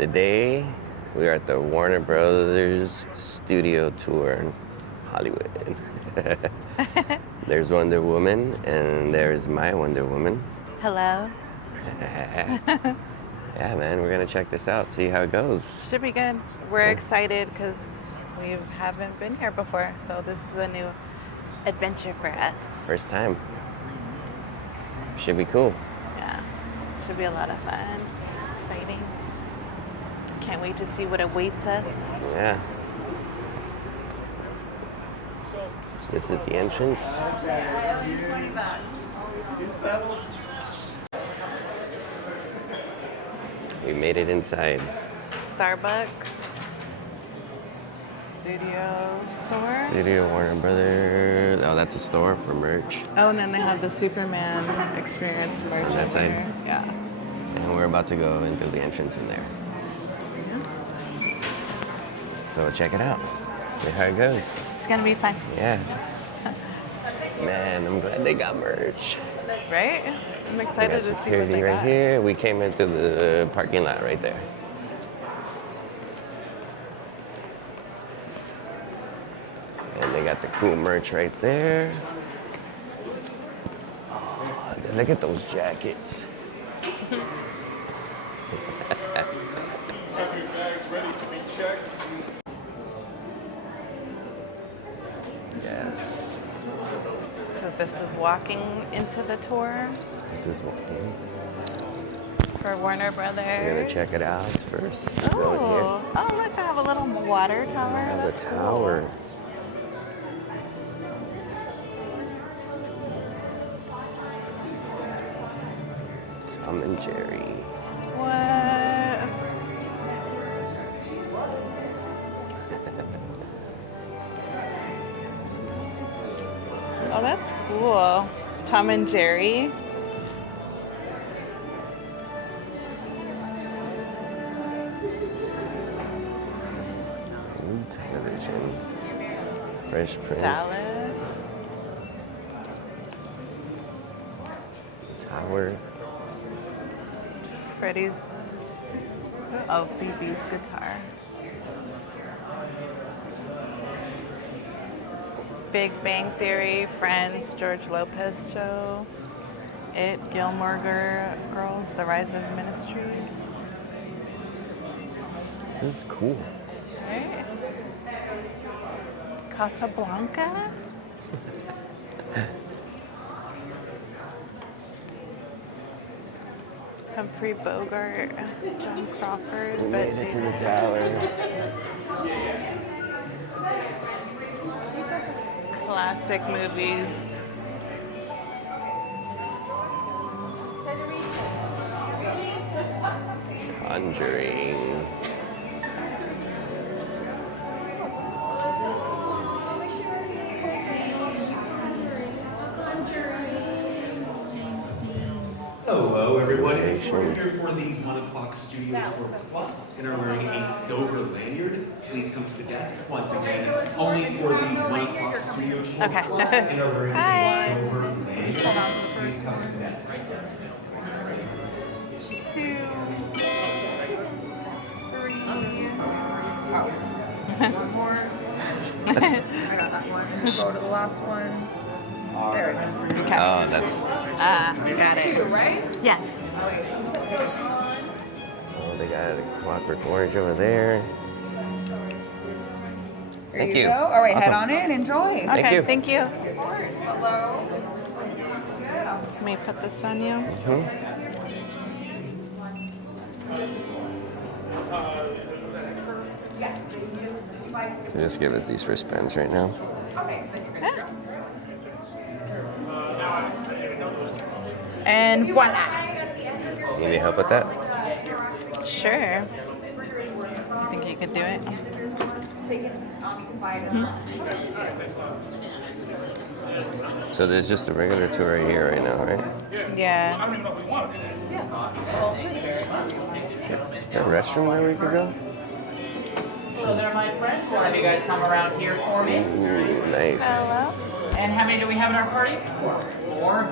Today, we are at the Warner Brothers studio tour in Hollywood. There's Wonder Woman, and there's my Wonder Woman. Hello. Yeah, man, we're gonna check this out, see how it goes. Should be good. We're excited because we haven't been here before, so this is a new adventure for us. First time. Should be cool. Yeah, should be a lot of fun. Exciting. Can't wait to see what awaits us. Yeah. This is the entrance. We made it inside. Starbucks. Studio store. Studio Warner Brothers. Oh, that's a store for merch. Oh, and then they have the Superman experience merch. On that over side? there. Yeah. And we're about to go into the entrance in there. So we'll check it out. See how it goes. It's gonna be fun. Yeah. Man, I'm glad they got merch. Right? I'm We excited got to see what security they right got. here. We came into the parking lot right there. And they got the cool merch right there. Oh, look at those jackets. Yes. So this is walking into the tour This is walking. for Warner Brothers. We're gonna check it out first. We'll go in here. Oh, look, I have a little water tower. I have the That's tower. Tom and Jerry. cool. What? Oh, that's cool. Tom and Jerry. Ooh, television. Fresh Prince. Dallas. Tower. Freddie's. Oh, Phoebe's guitar. Big Bang Theory, Friends, George Lopez Show, It, Gilmore Girls, The Rise of Ministries. This is cool. Right? Casablanca? Humphrey Bogart, John Crawford. We made it to the tower. Classic movies. Conjuring. Hello, everyone. If you're here for the 1 o'clock Studio Tour Plus and are wearing a silver lanyard, please come to the desk once again. Only for the 1 o'clock Studio Tour Okay. Plus and are wearing Hi. a silver lanyard, please come to the desk. 2, 3. Oh, one more. I got that one. And just go to the last one. There it is. Okay. Oh, that's. Got it. Two, right? Yes. Oh, they got a Clockwork Orange over there. There Thank you you. go. All right, head Awesome. on in. Enjoy. Okay, you. thank you. Of course. Hello. Yeah. Let me put this on you. They just give us these wristbands right now. Okay, then you're good to go. And voila. You need help with that? Sure. You think you could do it? Take it. You can buy it as well. So there's just a regular tour right here right now, right? Yeah. Is there a restroom where we could go? Hello there, my friends. One of you guys come around here for me. Ooh, nice. Hello. And how many do we have in our party? Four.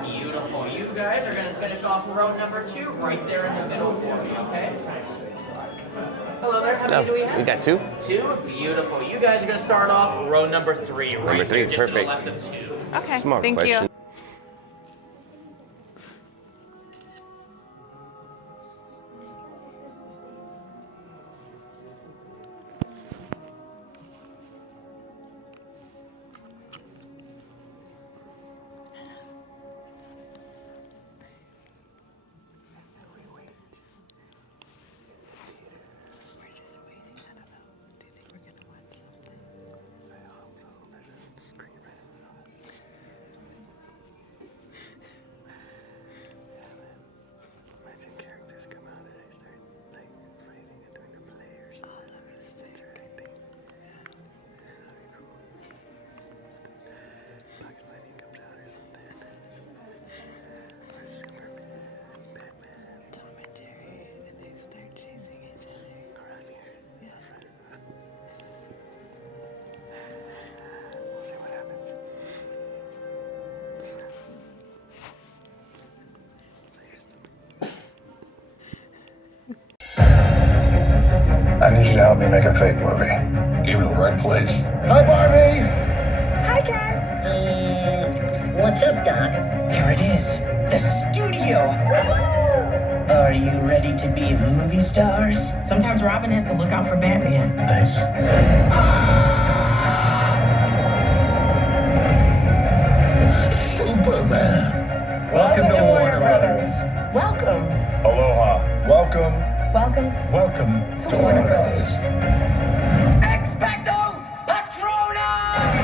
Beautiful. You guys are going to finish off row number 2 right there in the middle for me, okay? Hello there, how many do we have? We got 2. 2? Beautiful. You guys are going to start off row number 3. Number 3, just perfect. to the left of 2. Okay, Smart thank question. you. I need you to help me make a fake movie. You're in the right place. Hi, Barbie! Hi, Ken. What's up, Doc? Here it is, the studio. Are you ready to be movie stars? Sometimes Robin has to look out for Batman. Thanks. Superman. Welcome to Warner Brothers. Welcome. Aloha. Welcome. Welcome. Welcome to Warner Brothers. Expecto Patronum!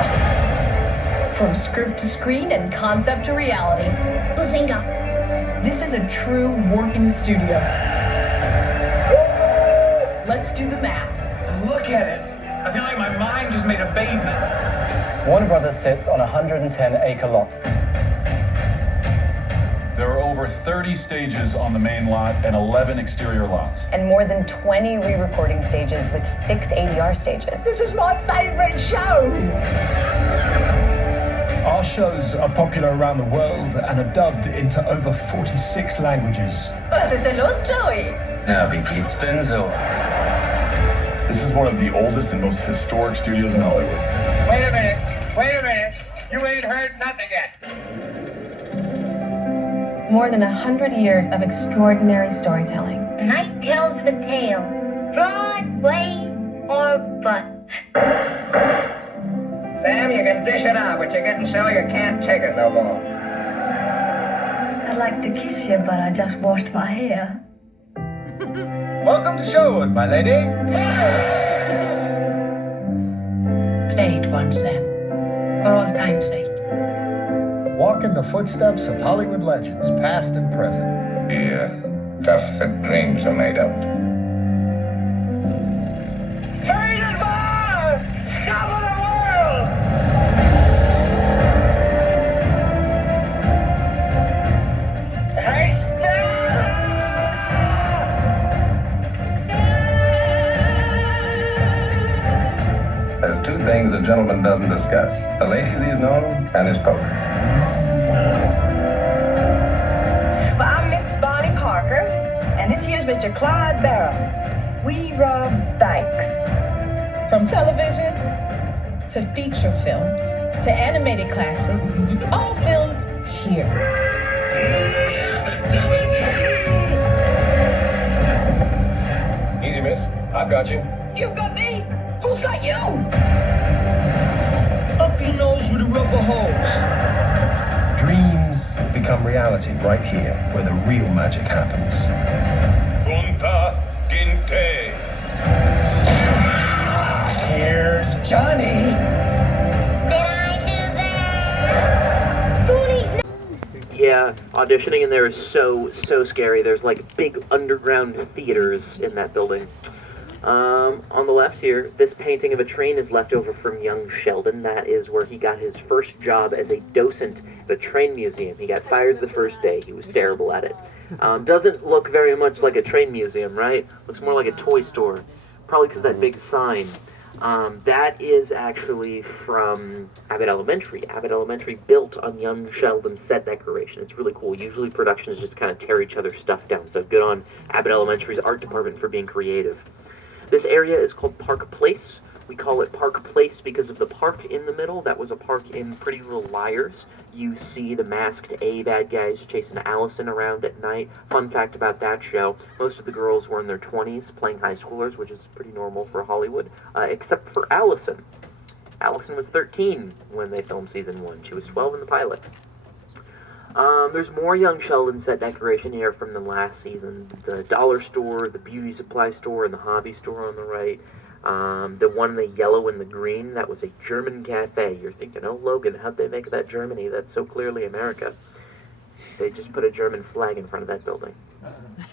From script to screen and concept to reality. Bazinga. This is a true working studio. Let's do the math. Look at it. I feel like my mind just made a baby. Warner Brothers sits on a 110-acre lot. There are over 30 stages on the main lot and 11 exterior lots. And more than 20 re-recording stages with 6 ADR stages. This is my favorite show! Our shows are popular around the world and are dubbed into over 46 languages. Was ist denn los, Joey? Na, wie geht's denn so? This is one of the oldest and most historic studios in Hollywood. Wait a minute. You ain't heard nothing yet. More than 100 years of extraordinary storytelling. Night tells the tale. Broadway or bust. Sam, you can dish it out, but you're getting so you can't take it no more. I'd like to kiss you, but I just washed my hair. Welcome to Sherwood, my lady. Play it once then, for all time's sake. Walk in the footsteps of Hollywood legends, past and present. Yeah, stuff that dreams are made of. Faded bar! Top of the world! Hey, There's 2 things a gentleman doesn't discuss. The ladies he's known and his poker. Well, I'm Miss Bonnie Parker, and this here's Mr. Clyde Barrow. We rob banks. From television to feature films to animated classics, all filmed here. Easy, miss. I've got you. You've got me! Who's got you? Up your nose with a rubber hose. Dreams become reality right here, where the real magic happens. Punta Dinte. Here's Johnny. Yeah, auditioning in there is so scary. There's like big underground theaters in that building. On the left here, this painting of a train is left over from young Sheldon. That is where he got his first job as a docent at a train museum. He got fired the first day. He was terrible at it. Doesn't look very much like a train museum, right? Looks more like a toy store. Probably because of that big sign. That is actually from Abbott Elementary. Abbott Elementary built on young Sheldon's set decoration. It's really cool. Usually productions just kind of tear each other's stuff down. So good on Abbott Elementary's art department for being creative. This area is called Park Place. We call it Park Place because of the park in the middle. That was a park in Pretty Little Liars. You see the masked A bad guys chasing Allison around at night. Fun fact about that show, most of the girls were in their 20s playing high schoolers, which is pretty normal for Hollywood, except for Allison. Allison was 13 when they filmed season 1. She was 12 in the pilot. There's more Young Sheldon set decoration here from the last season. The dollar store, the beauty supply store, and the hobby store on the right. The one in the yellow and the green, that was a German cafe. You're thinking, oh, Logan, how'd they make that Germany? That's so clearly America. They just put a German flag in front of that building.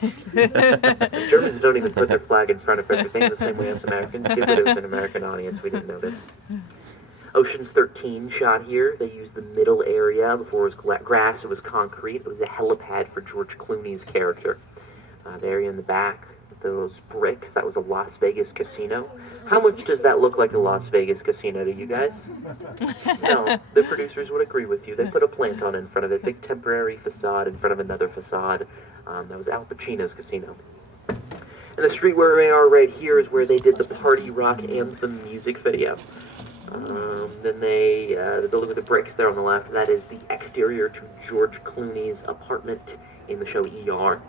And Germans don't even put their flag in front of everything the same way as Americans do, but it was an American audience. We didn't notice. Ocean's 13 shot here. They used the middle area. Before it was grass, it was concrete. It was a helipad for George Clooney's character. The area in the back, those bricks, that was a Las Vegas casino. How much does that look like a Las Vegas casino to you guys? No, the producers would agree with you. They put a plant on in front of it, big temporary facade in front of another facade. That was Al Pacino's casino. And the street where we are right here is where they did the Party Rock Anthem music video. Then the building with the bricks there on the left, that is the exterior to George Clooney's apartment in the show ER.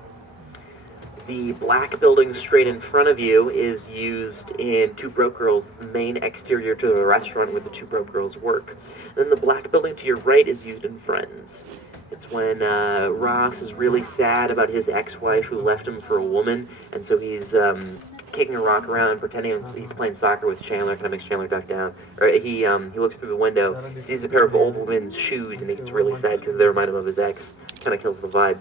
The black building straight in front of you is used in Two Broke Girls, the main exterior to the restaurant where the Two Broke Girls work. Then the black building to your right is used in Friends. It's when Ross is really sad about his ex-wife who left him for a woman, and so he's kicking a rock around, pretending he's playing soccer with Chandler, kind of makes Chandler duck down. Or he looks through the window, sees a pair of old women's shoes, and he gets really sad because they remind him of his ex. Kind of kills the vibe.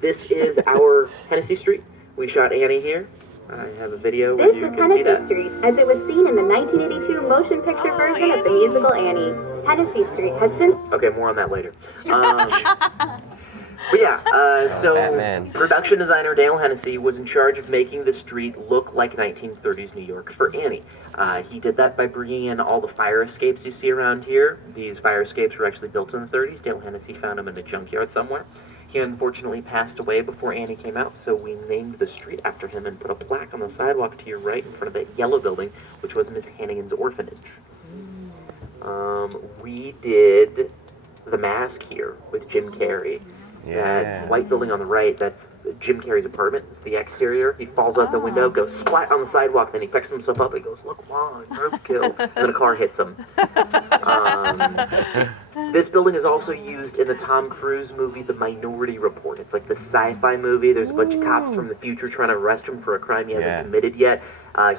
This is our Hennessy Street. We shot Annie here. I have a video where you can see that. This is Hennessy Street, as it was seen in the 1982 motion picture version of the musical Annie. Hennessy Street has since... Okay, more on that later. But yeah, so Batman. Production designer Dale Hennessy was in charge of making the street look like 1930s New York for Annie. He did that by bringing in all the fire escapes you see around here. These fire escapes were actually built in the 30s. Dale Hennessy found them in a junkyard somewhere. He unfortunately passed away before Annie came out, so we named the street after him and put a plaque on the sidewalk to your right in front of that yellow building, which was Miss Hannigan's orphanage. We did The Mask here with Jim Carrey. Yeah. That white building on the right, that's Jim Carrey's apartment. It's the exterior. He falls out the window, goes splat on the sidewalk, then he picks himself up and he goes, "Look, Mom, roadkill." And then a car hits him. This building is also used in the Tom Cruise movie, The Minority Report. It's like the sci-fi movie. There's a bunch of cops from the future trying to arrest him for a crime he hasn't committed yet.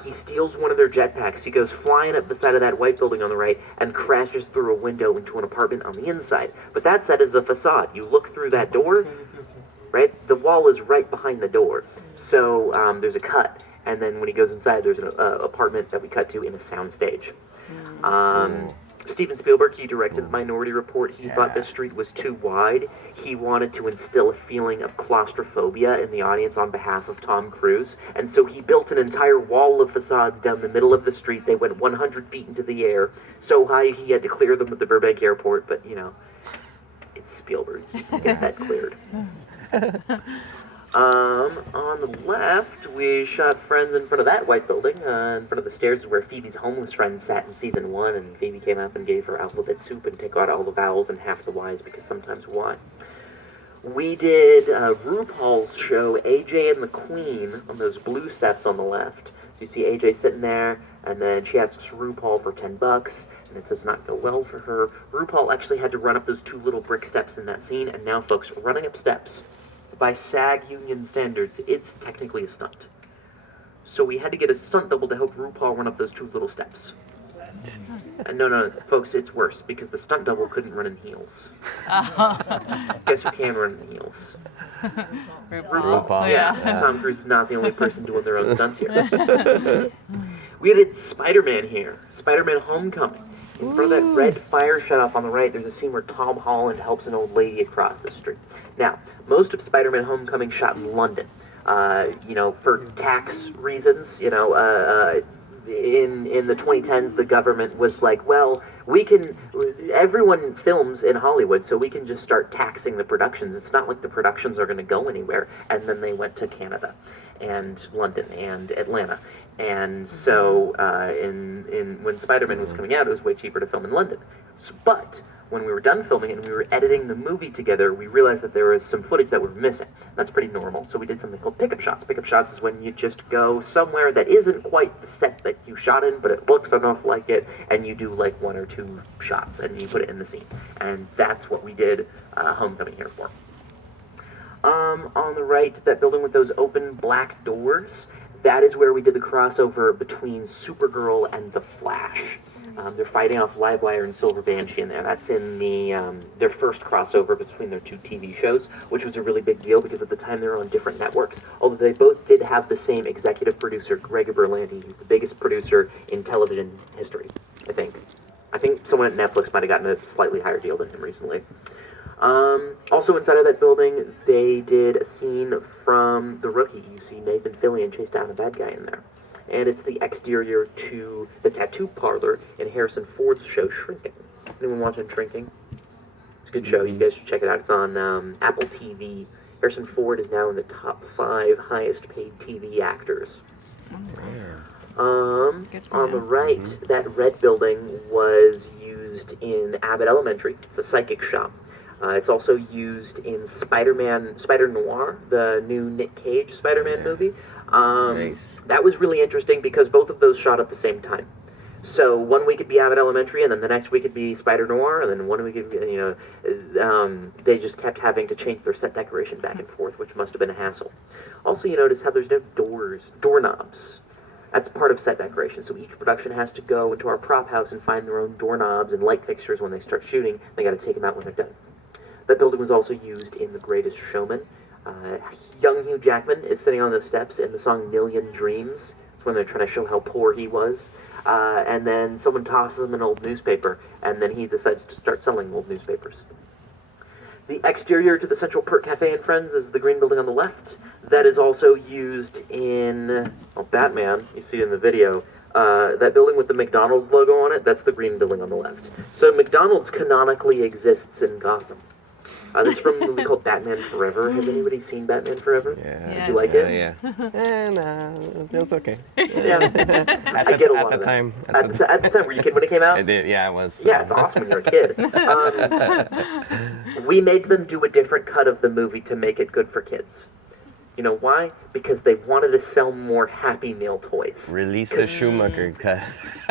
He steals one of their jetpacks. He goes flying up the side of that white building on the right and crashes through a window into an apartment on the inside. But that set is a facade. You look through that door, right? The wall is right behind the door. So there's a cut. And then when he goes inside, there's an apartment that we cut to in a soundstage. Steven Spielberg, he directed The Minority Report. He thought this street was too wide. He wanted to instill a feeling of claustrophobia in the audience on behalf of Tom Cruise. And so he built an entire wall of facades down the middle of the street. They went 100 feet into the air. So high he had to clear them at the Burbank airport. But, you know, it's Spielberg. He can get that cleared. On the left, we shot Friends in front of that white building. In front of the stairs is where Phoebe's homeless friend sat in season 1, and Phoebe came up and gave her alphabet soup and took out all the vowels and half the Y's because sometimes why. We did RuPaul's show, AJ and the Queen, on those blue steps on the left. So you see AJ sitting there, and then she asks RuPaul for $10, and it does not go well for her. RuPaul actually had to run up those 2 little brick steps in that scene, and now, folks, running up steps, by SAG union standards, it's technically a stunt. So we had to get a stunt double to help RuPaul run up those 2 little steps. And no, folks, it's worse, because the stunt double couldn't run in heels. Guess who can run in heels? RuPaul. Yeah, Tom Cruise is not the only person doing their own stunts here. We did Spider-Man here, Spider-Man Homecoming. In front of that red fire shut-off on the right, there's a scene where Tom Holland helps an old lady across the street. Now, most of Spider-Man Homecoming shot in London. You know, for tax reasons, you know, in the 2010s, the government was like, well, everyone films in Hollywood, so we can just start taxing the productions. It's not like the productions are going to go anywhere. And then they went to Canada and London and Atlanta. And so when Spider-Man was coming out, it was way cheaper to film in London. But when we were done filming it and we were editing the movie together, we realized that there was some footage that we were missing. That's pretty normal. So we did something called pickup shots. Pickup shots is when you just go somewhere that isn't quite the set that you shot in, but it looks enough like it, and you do like 1 or 2 shots and you put it in the scene. And that's what we did Homecoming here for. On the right, that building with those open black doors, that is where we did the crossover between Supergirl and The Flash. They're fighting off Livewire and Silver Banshee in there. That's in their first crossover between their 2 TV shows, which was a really big deal because at the time they were on different networks. Although they both did have the same executive producer, Greg Berlanti. He's the biggest producer in television history, I think. I think someone at Netflix might have gotten a slightly higher deal than him recently. Also inside of that building, they did a scene from The Rookie. You see Nathan Fillion chase down a bad guy in there. And it's the exterior to the tattoo parlor in Harrison Ford's show Shrinking. Anyone watching Shrinking? It's a good show. You guys should check it out. It's on Apple TV. Harrison Ford is now in the top 5 highest paid TV actors. On the right, that red building was used in Abbott Elementary. It's a psychic shop. It's also used in Spider Noir, the new Nick Cage Spider-Man movie. Nice. That was really interesting because both of those shot at the same time. So 1 week it'd be Abbott Elementary, and then the next week it'd be Spider Noir, and then 1 week it'd be, they just kept having to change their set decoration back and forth, which must have been a hassle. Also, you notice how there's no doorknobs. That's part of set decoration. So each production has to go into our prop house and find their own doorknobs and light fixtures when they start shooting. They got to take them out when they're done. That building was also used in The Greatest Showman. Young Hugh Jackman is sitting on those steps in the song Million Dreams. It's when they're trying to show how poor he was. And then someone tosses him an old newspaper, and then he decides to start selling old newspapers. The exterior to the Central Perk Cafe and Friends is the green building on the left. That is also used in Batman. You see it in the video. That building with the McDonald's logo on it, that's the green building on the left. So McDonald's canonically exists in Gotham. This is from a movie called Batman Forever. Has anybody seen Batman Forever? Yeah. Did you like it? Yeah. No, it was okay. Yeah. At the time. At the time, were you a kid when it came out? I did, yeah, I was. Yeah, it's awesome when you're a kid. We made them do a different cut of the movie to make it good for kids. You know why? Because they wanted to sell more Happy Meal toys. Release the Schumacher cut.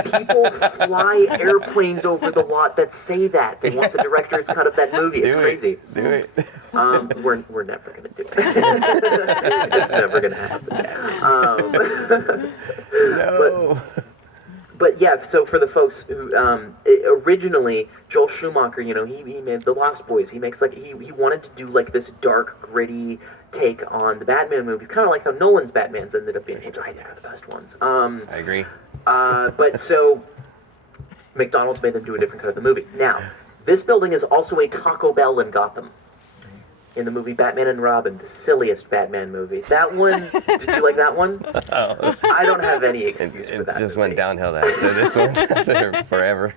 People fly airplanes over the lot that say that. They want the director's cut of that movie. It's crazy. Do it. We're never going to do it. It's never going to happen. No. But yeah, so for the folks who originally Joel Schumacher, he made The Lost Boys. He makes he wanted to do like this dark, gritty take on the Batman movies, kind of like how Nolan's Batmans ended up being the best ones. I agree. But so McDonald's made them do a different cut of the movie. Now, this building is also a Taco Bell in Gotham. In the movie Batman and Robin, the silliest Batman movie. That one, did you like that one? Oh. I don't have any excuse for that. It just movie. went downhill after this one. Forever.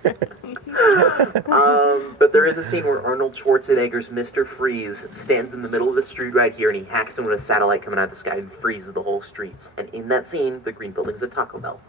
But there is a scene where Arnold Schwarzenegger's Mr. Freeze stands in the middle of the street right here, and he hacks him with a satellite coming out of the sky and freezes the whole street. And in that scene, the green building's a Taco Bell.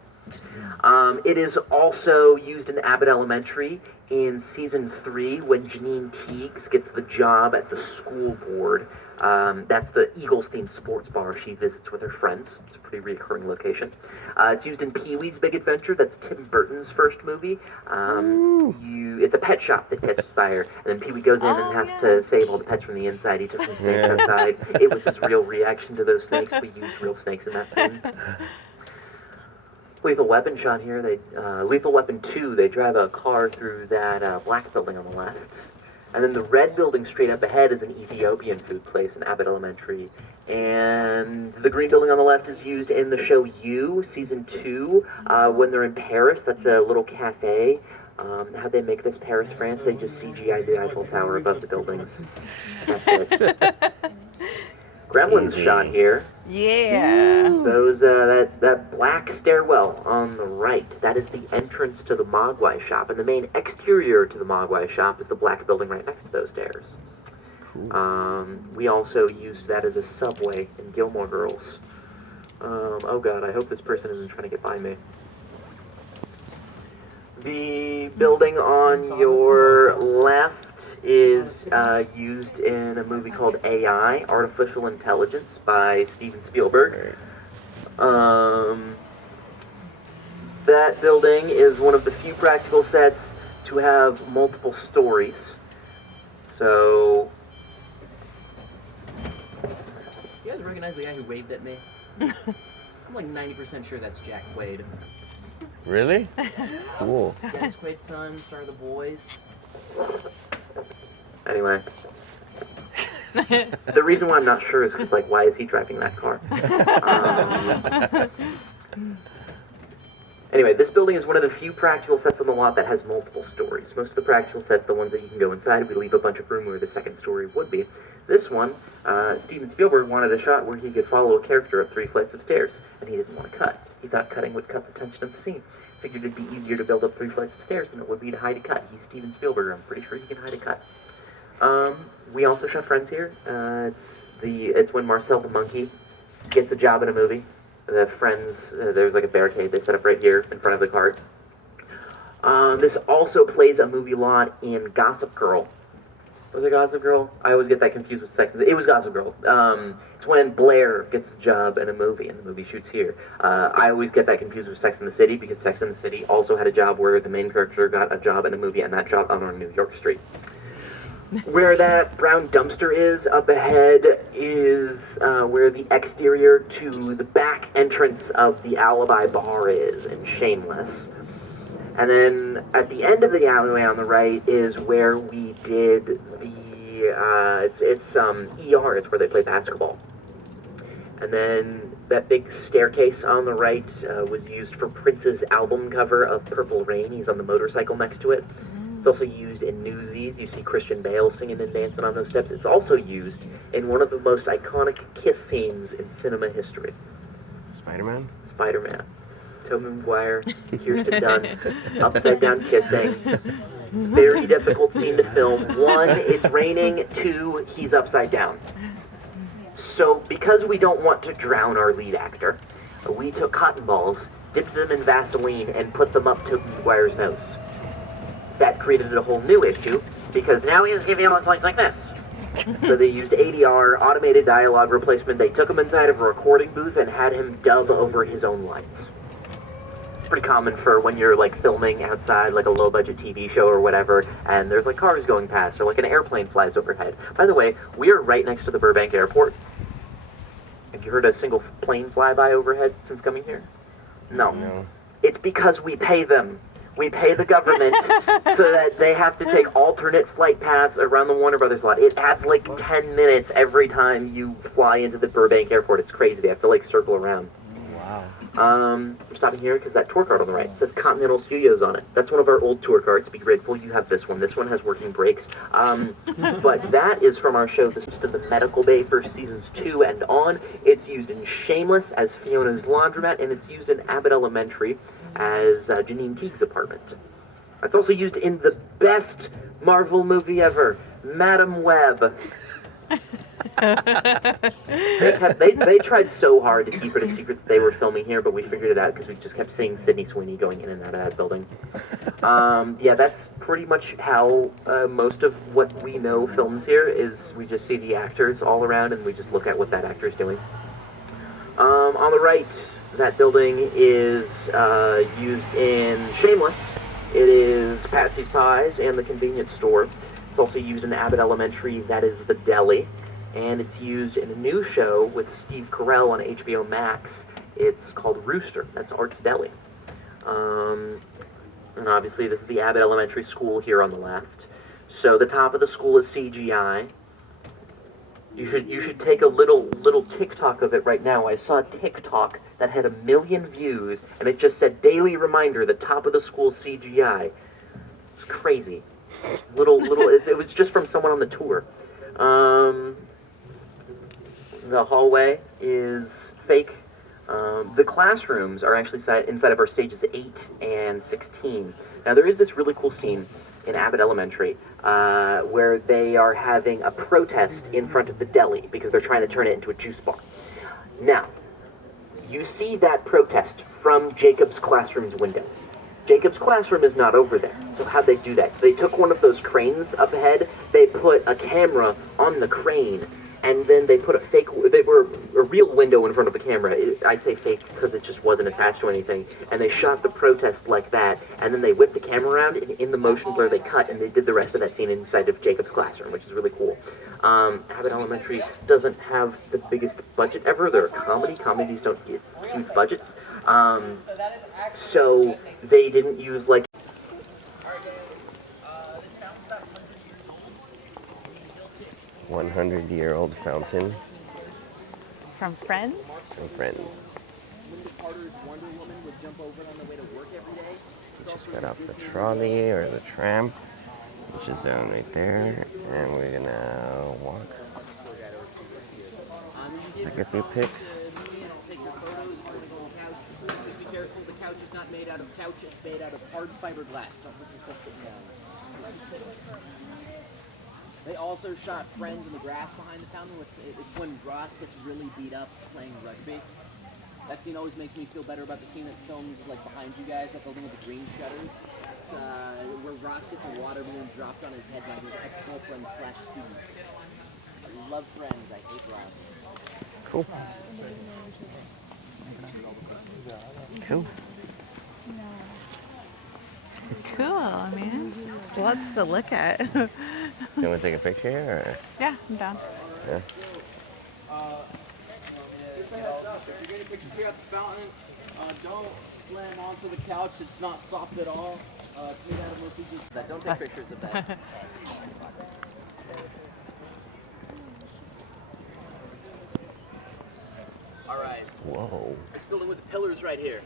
It is also used in Abbott Elementary in season 3 when Janine Teagues gets the job at the school board. That's the Eagles-themed sports bar she visits with her friends. It's a pretty recurring location. It's used in Pee-wee's Big Adventure. That's Tim Burton's first movie. It's a pet shop that catches fire, and then Pee-wee goes in and has to save all the pets from the inside. He took some snakes outside. It was his real reaction to those snakes. We used real snakes in that scene. Lethal Weapon shot here. Lethal Weapon 2, they drive a car through that black building on the left. And then the red building straight up ahead is an Ethiopian food place in Abbott Elementary. And the green building on the left is used in the show You, Season 2, when they're in Paris. That's a little cafe. How'd they make this? Paris, France? They just CGI'd the Eiffel Tower above the buildings. That's it. Gremlins shot here. Yeah. Those that black stairwell on the right, that is the entrance to the Mogwai shop, and the main exterior to the Mogwai shop is the black building right next to those stairs. Cool. We also used that as a subway in Gilmore Girls. Oh god, I hope this person isn't trying to get by me. The building on your left is used in a movie called AI, Artificial Intelligence, by Steven Spielberg. That building is one of the few practical sets to have multiple stories. So... You guys recognize the guy who waved at me? I'm like 90% sure that's Jack Quaid. Really? Cool. Dennis Quaid's son, star of The Boys. Anyway. The reason why I'm not sure is because, like, why is he driving that car? Anyway, this building is one of the few practical sets on the lot that has multiple stories. Most of the practical sets, the ones that you can go inside, we leave a bunch of room where the second story would be. This one, Steven Spielberg wanted a shot where he could follow a character up 3 flights of stairs, and he didn't want to cut. He thought cutting would cut the tension of the scene. Figured it'd be easier to build up 3 flights of stairs than it would be to hide a cut. He's Steven Spielberg. I'm pretty sure he can hide a cut. We also shot Friends here. It's when Marcel the monkey gets a job in a movie. The Friends, there's like a barricade they set up right here in front of the cart. This also plays a movie lot in Gossip Girl. Was it Gossip Girl? I always get that confused with Sex and the City. It was Gossip Girl. It's when Blair gets a job in a movie, and the movie shoots here. I always get that confused with Sex and the City, because Sex and the City also had a job where the main character got a job in a movie, and that job on New York Street. Where that brown dumpster is up ahead is where the exterior to the back entrance of the Alibi Bar is in Shameless. And then at the end of the alleyway on the right is where we did the, it's ER, it's where they play basketball. And then that big staircase on the right was used for Prince's album cover of Purple Rain. He's on the motorcycle next to it. It's also used in Newsies. You see Christian Bale singing and dancing on those steps. It's also used in one of the most iconic kiss scenes in cinema history. Spider-Man? Spider-Man. Tobey Maguire, Kirsten Dunst, upside down kissing. Very difficult scene to film. 1, it's raining. 2, he's upside down. So because we don't want to drown our lead actor, we took cotton balls, dipped them in Vaseline, and put them up Tobey Maguire's nose. That created a whole new issue, because now he is giving him lines like this. So they used ADR, automated dialogue replacement. They took him inside of a recording booth and had him dub over his own lines. It's pretty common for when you're like filming outside like a low-budget TV show or whatever, and there's like cars going past or like an airplane flies overhead. By the way, we are right next to the Burbank Airport. Have you heard a single plane fly by overhead since coming here? No. It's because we pay them. We pay the government so that they have to take alternate flight paths around the Warner Brothers lot. It adds like 10 minutes every time you fly into the Burbank Airport. It's crazy. They have to like circle around. Wow. I'm stopping here because that tour card on the right says Continental Studios on it. That's one of our old tour cards. Be grateful you have this one. This one has working brakes. But that is from our show. This is the Medical Bay for seasons 2 and on. It's used in Shameless as Fiona's laundromat, and it's used in Abbott Elementary as Janine Teague's apartment. It's also used in the best Marvel movie ever, Madam Web. They tried so hard to keep it a secret that they were filming here, but we figured it out because we just kept seeing Sydney Sweeney going in and out of that building. Yeah, that's pretty much how most of what we know films here is. We just see the actors all around and we just look at what that actor's doing. On the right, that building is used in Shameless. It is Patsy's Pies and the convenience store. It's also used in Abbott Elementary, that is the deli. And it's used in a new show with Steve Carell on HBO Max. It's called Rooster. That's Art's Deli. And obviously this is the Abbott Elementary School here on the left. So the top of the school is CGI. You should take a little TikTok of it right now. I saw a TikTok that had 1 million views, and it just said, daily reminder, the top of the school CGI. It's crazy. It was just from someone on the tour. The hallway is fake. The classrooms are actually inside of our stages 8 and 16. Now there is this really cool scene in Abbott Elementary where they are having a protest in front of the deli because they're trying to turn it into a juice bar. Now, You see that protest from Jacob's classroom's window. Jacob's classroom is not over there. So how'd they do that? They took one of those cranes up ahead, they put a camera on the crane, and then they put a real window in front of the camera. I'd say fake because it just wasn't attached to anything. And they shot the protest like that, and then they whipped the camera around, and in the motion blur they cut, and they did the rest of that scene inside of Jacob's classroom, which is really cool. Abbott Elementary doesn't have the biggest budget ever. They're a comedy. Comedies don't get huge budgets. So they didn't use like 100-year-old fountain. From Friends? From Friends. Linda Carter's Wonder Woman would jump over on the way to work every day. We just got off the trolley or the tram, which is down right there, and we're gonna walk. Take a few pics. Take your photos. You're gonna go on couch. Just be careful. The couch is not made out of couch. It's made out of hard fiberglass. Don't put yourself sitting down. They also shot Friends in the grass behind the fountain. It's when Ross gets really beat up playing rugby. That scene always makes me feel better about the scene that films like behind you guys, that building with the green shutters. It's, where Ross gets a water balloon dropped on his head by his ex-girlfriend / student. I love Friends. I hate Ross. Cool. Cool. Cool, I mean, lots to look at. Do you want to take a picture here? Or? Yeah, I'm down. Yeah. If you're getting pictures here at the fountain, don't slam onto the couch. It's not soft at all. It's made out of mostly just... Don't take pictures of that. All right. Whoa. This building with the pillars right here.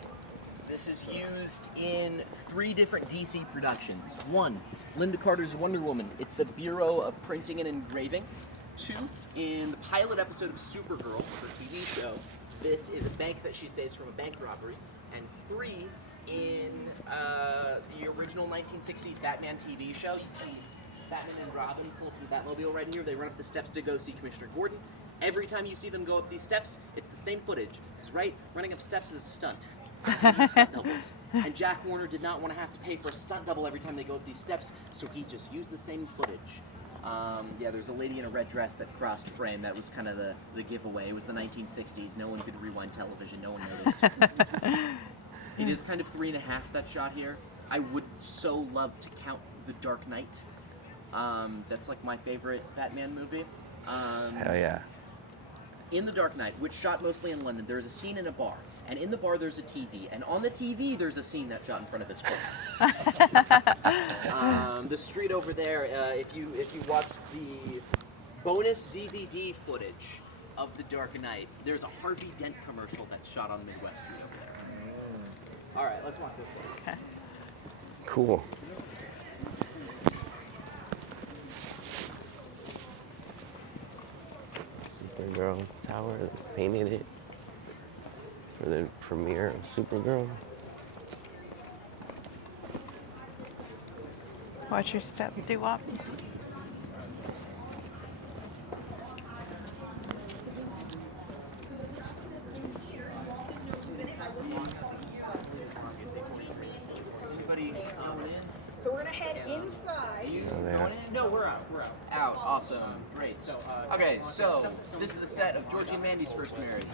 This is used in 3 different DC productions. 1, Linda Carter's Wonder Woman. It's the Bureau of Printing and Engraving. 2, in the pilot episode of Supergirl, her TV show. This is a bank that she saves from a bank robbery. And 3, in the original 1960s Batman TV show. You see Batman and Robin pull up the Batmobile right here. They run up the steps to go see Commissioner Gordon. Every time you see them go up these steps, it's the same footage. Because, right, running up steps is a stunt. Stunt doubles. And Jack Warner did not want to have to pay for a stunt double every time they go up these steps, so he just used the same footage. Yeah, there's a lady in a red dress that crossed frame. That was kind of the giveaway. It was the 1960s. No one could rewind television. No one noticed. It is kind of 3.5, that shot here. I would so love to count The Dark Knight. That's like my favorite Batman movie. Hell yeah. In The Dark Knight, which shot mostly in London, there is a scene in a bar. And in the bar, there's a TV. And on the TV, there's a scene that's shot in front of his class. The street over there, if you watch the bonus DVD footage of The Dark Knight, there's a Harvey Dent commercial that's shot on Midwest Street over there. All right, let's walk this way. Cool. Supergirl Tower, they painted it for the premiere of Supergirl. Watch your step, doo-wop. So we're gonna head inside. No, we're out. We're out. Out. Awesome. Great. So, okay, so this is the set of Georgie and Mandy's first marriage.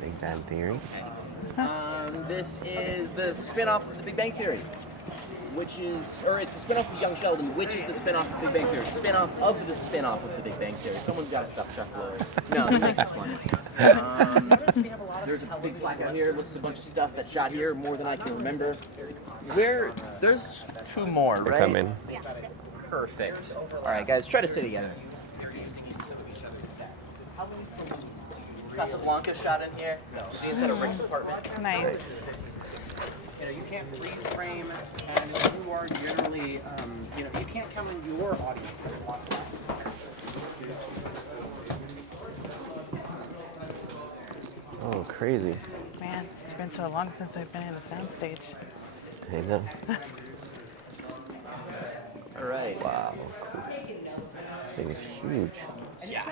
Big Bang Theory. This is the spin-off of The Big Bang Theory, which is, or it's the spin-off of Young Sheldon, which is the spin-off of Big Bang Theory. Spin-off of the spin-off of The Big Bang Theory. Someone's got to stop Chuck Lorre. No, he makes us money. There's a big plaque out here, lists a bunch of stuff that's shot here, more than I can remember. There's 2 more, right? Come in. Yeah. Perfect. All right, guys, try to sit together. Casablanca shot in here. The inside of Rick's apartment. Nice. You know, you can't freeze frame, and you are generally, you know, you can't come in your audience and watch that. Oh, crazy. Man, it's been so long since I've been in a soundstage. I know. All right. Wow, cool. This thing is huge. Yeah.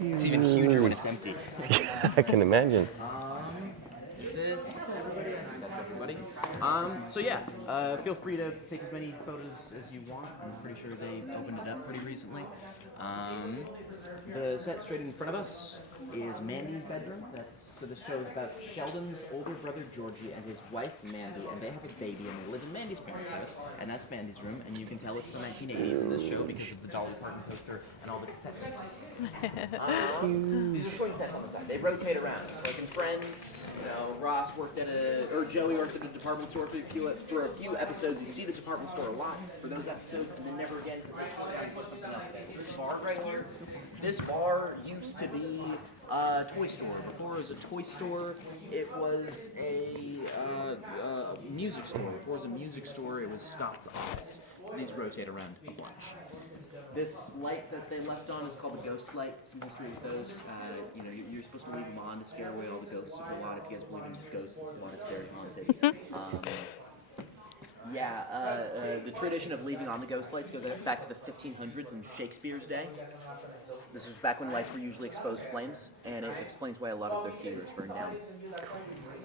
It's even huger when it's empty. I can imagine. This, everybody. So yeah, feel free to take as many photos as you want. I'm pretty sure they opened it up pretty recently. The set straight in front of us is Mandy's bedroom. So this show is about Sheldon's older brother Georgie and his wife Mandy, and they have a baby, and they live in Mandy's parents' house, and that's Mandy's room, and you can tell it's the 1980s in this show because of the Dolly Parton poster and all the cassette tapes. These are showing sets on the side. They rotate around. So like in Friends, Ross worked Joey worked at a department store for a few episodes. You see the department store a lot for those episodes, and then never again. Put something else there. This bar right here. This bar used to be a toy store. Before it was a toy store, it was a music store. Before it was a music store, it was Scott's office. So these rotate around a bunch. This light that they left on is called the ghost light. Some history with those. You're supposed to leave them on to scare away all the ghosts of the lot. If you guys believe in ghosts, the lot is very haunted. The tradition of leaving on the ghost lights goes back to the 1500s and Shakespeare's day. This was back when lights were usually exposed flames, and it explains why a lot of their theaters burned down.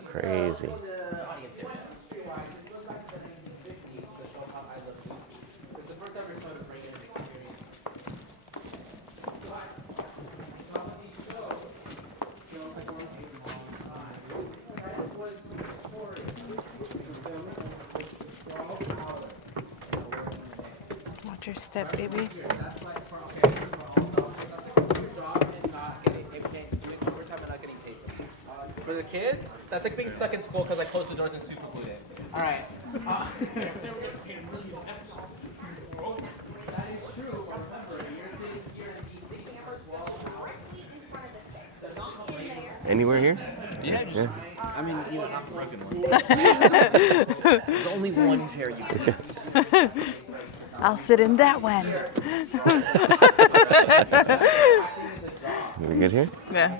Crazy. Watch your step, baby. For the kids, that's like being stuck in school because I closed the doors and super glued it. All right. That is true. Remember, Anywhere here? Yeah, just, I mean, not broken one. There's only one chair you can. I'll sit in that one. We good here? Yeah.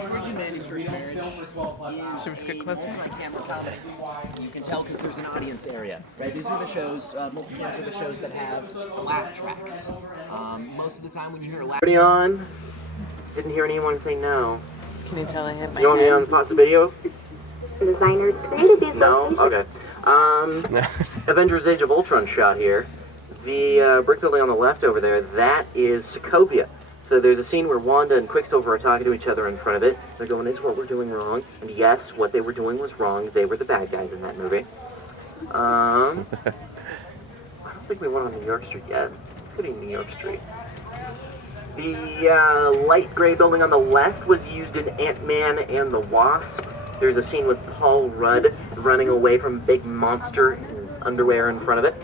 George and Mandy's first marriage Should we get closer? multi-camera comedy. You can tell because there's an audience area, right? These are the shows, multi-cams are the shows that have laugh tracks. Most of the time when you hear a laugh... On. Didn't hear anyone say no. Can you tell I hit my You want me on pause the video? Designers created these No? Okay. Avengers Age of Ultron shot here. The brick building on the left over there, that is Sokovia. So there's a scene where Wanda and Quicksilver are talking to each other in front of it. They're going, "This is what we're doing wrong." And yes, what they were doing was wrong. They were the bad guys in that movie. I don't think we went on New York Street yet. Let's go to New York Street. The light gray building on the left was used in Ant-Man and the Wasp. There's a scene with Paul Rudd running away from a big monster in his underwear in front of it.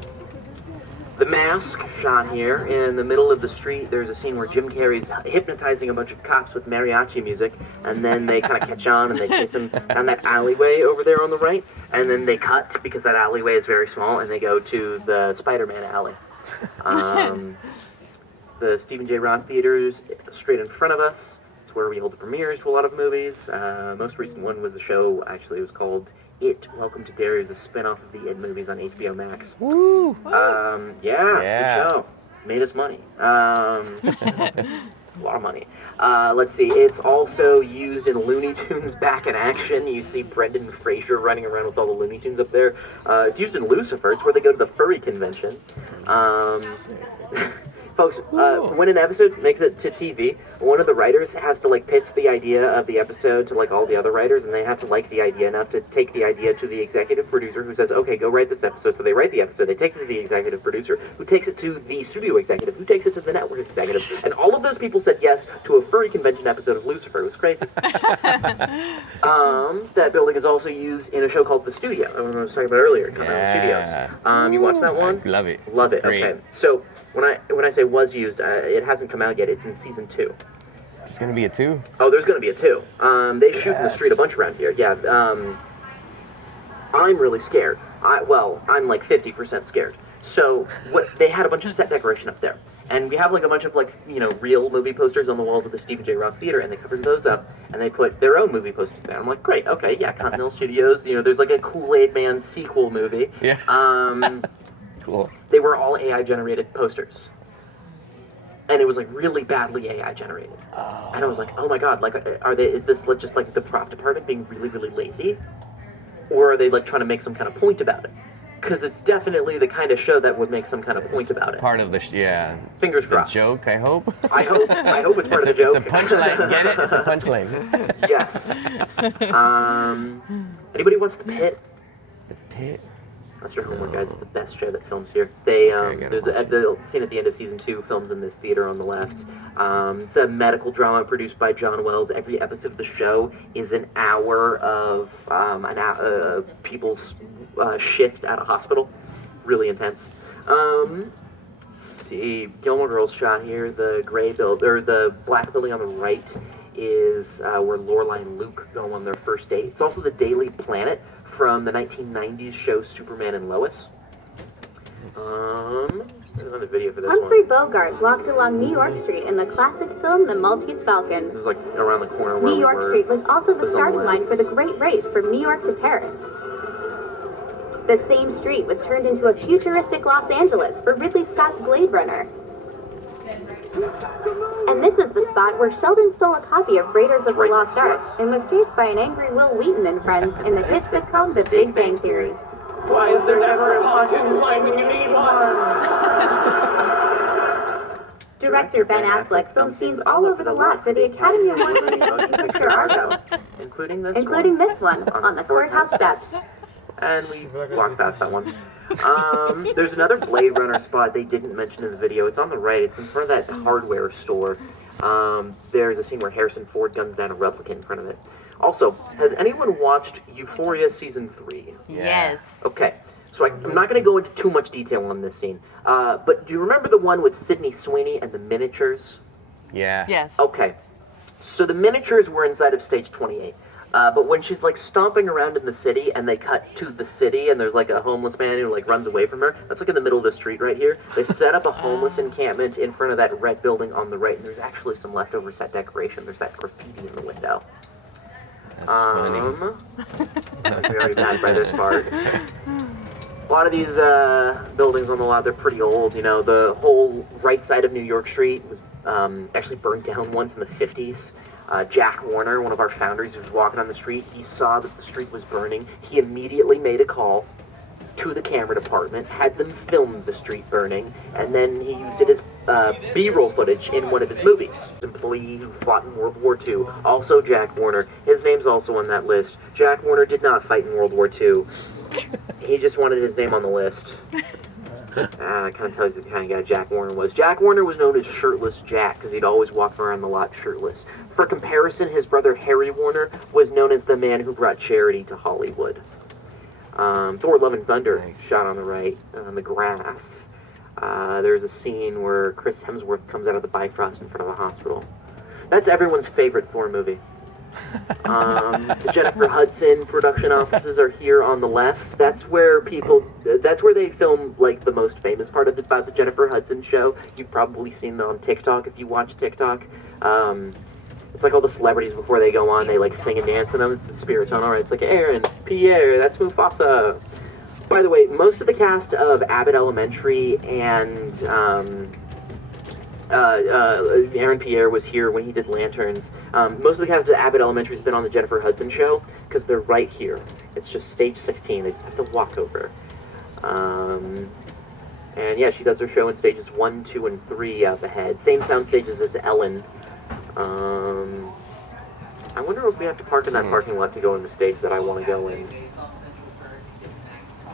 The Mask shot here in the middle of the street. There's a scene where Jim Carrey's hypnotizing a bunch of cops with mariachi music, and then they kind of catch on and they chase him down that alleyway over there on the right, and then they cut because that alleyway is very small, and they go to the Spider-Man alley. The Stephen J. Ross Theaters straight in front of us. It's where we hold the premieres to a lot of movies. Most recent one was a show, actually, it was called It, Welcome to Derry. It was a spin-off of the It movies on HBO Max. Woo! Good show. Made us money. A lot of money. Let's see, it's also used in Looney Tunes Back in Action. You see Brendan Fraser running around with all the Looney Tunes up there. It's used in Lucifer. It's where they go to the furry convention. Folks, when an episode makes it to TV, one of the writers has to pitch the idea of the episode to all the other writers, and they have to like the idea enough to take the idea to the executive producer, who says, "Okay, go write this episode." So they write the episode, they take it to the executive producer, who takes it to the studio executive, who takes it to the network executive, and all of those people said yes to a furry convention episode of Lucifer. It was crazy. That building is also used in a show called The Studio, I was talking about earlier, coming out of Studios. You watched that one? I love it. Love it. Great. Okay. So when I say was used, it hasn't come out yet. It's in season 2. There's gonna be a 2? Oh, there's gonna be a 2. They shoot in the street a bunch around here. Yeah. I'm really scared. I'm 50% scared. So they had a bunch of set decoration up there, and we have a bunch of real movie posters on the walls of the Stephen J. Ross Theater, and they covered those up, and they put their own movie posters there. I'm like, great, okay, yeah, Continental Studios. There's a Kool-Aid Man sequel movie. Yeah. Cool. They were all AI generated posters. And it was like really badly AI generated. And I was like, oh my god, like, is this just like the prop department being really, really lazy? Or are they like trying to make some kind of point about it? Because it's definitely the kind of show that would make some kind of point about it. Part of the Fingers crossed. Joke, I hope. I hope it's part of the joke. It's a punchline. Get it? It's a punchline. Yes. Anybody watch The Pit? The Pit. That's your homework, guys. It's the best show that films here. They there's the scene at the end of season 2 films in this theater on the left. It's a medical drama produced by John Wells. Every episode of the show is an hour of people's shift at a hospital. Really intense. Let's see, Gilmore Girls shot here. The the black building on the right is where Lorelai and Luke go on their first date. It's also the Daily Planet from the 1990s show Superman and Lois. There's another video for this Humphrey one. Bogart walked along New York Street in the classic film The Maltese Falcon. This is like around the corner where New York Street was also the starting left. line for the Great Race from New York to Paris. The same street was turned into a futuristic Los Angeles for Ridley Scott's Blade Runner. And this is the spot where Sheldon stole a copy of Raiders of the Lost Ark and was chased by an angry Will Wheaton and friends in the hit sitcom The Big Bang Theory. Why is there never a haunted line when you need one? Director Ben Affleck filmed scenes all over the lot for the Academy Award-winning motion picture Argo, including this one on the courthouse steps. And we walked past that one. There's another Blade Runner spot they didn't mention in the video. It's on the right. It's in front of that hardware store. There's a scene where Harrison Ford guns down a replicant in front of it. Also, has anyone watched Euphoria Season 3? Yes. Okay, so I'm not going to go into too much detail on this scene. But do you remember the one with Sydney Sweeney and the miniatures? Yeah. Yes. Okay, so the miniatures were inside of stage 28. But when she's like stomping around in the city and they cut to the city and there's like a homeless man who like runs away from her, that's like in the middle of the street right here. They set up a homeless encampment in front of that red building on the right, and there's actually some leftover set decoration. There's that graffiti in the window. That's funny. I'm very mad by this part. A lot of these buildings on the lot, they're pretty old. You know, the whole right side of New York Street was actually burned down once in the 50s. Jack Warner, one of our founders, who was walking on the street, he saw that the street was burning. He immediately made a call to the camera department, had them film the street burning, and then he used it as B-roll footage in one of his movies. An employee who fought in World War II, also Jack Warner. His name's also on that list. Jack Warner did not fight in World War II. He just wanted his name on the list. That kind of tells you the kind of guy Jack Warner was. Jack Warner was known as Shirtless Jack because he'd always walk around the lot shirtless. For comparison, his brother Harry Warner was known as the man who brought charity to Hollywood. Thor: Love and Thunder, shot on the right, on the grass. There's a scene where Chris Hemsworth comes out of the Bifrost in front of a hospital. That's everyone's favorite Thor movie. The Jennifer Hudson production offices are here on the left. That's where they film like the most famous part of about the Jennifer Hudson show. You've probably seen them on TikTok if you watch TikTok. It's like all the celebrities before they go on, they like sing and dance in them. It's the spirit tunnel, right? It's like Aaron, Pierre, that's Mufasa. By the way, most of the cast of Abbott Elementary and Aaron Pierre was here when he did Lanterns. Most of the cast of Abbott Elementary has been on the Jennifer Hudson show because they're right here. It's just stage 16. They just have to walk over. And yeah, she does her show in stages 1, 2, and 3 up ahead. Same sound stages as Ellen. I wonder if we have to park in that parking lot to go in the stage that I want to go in.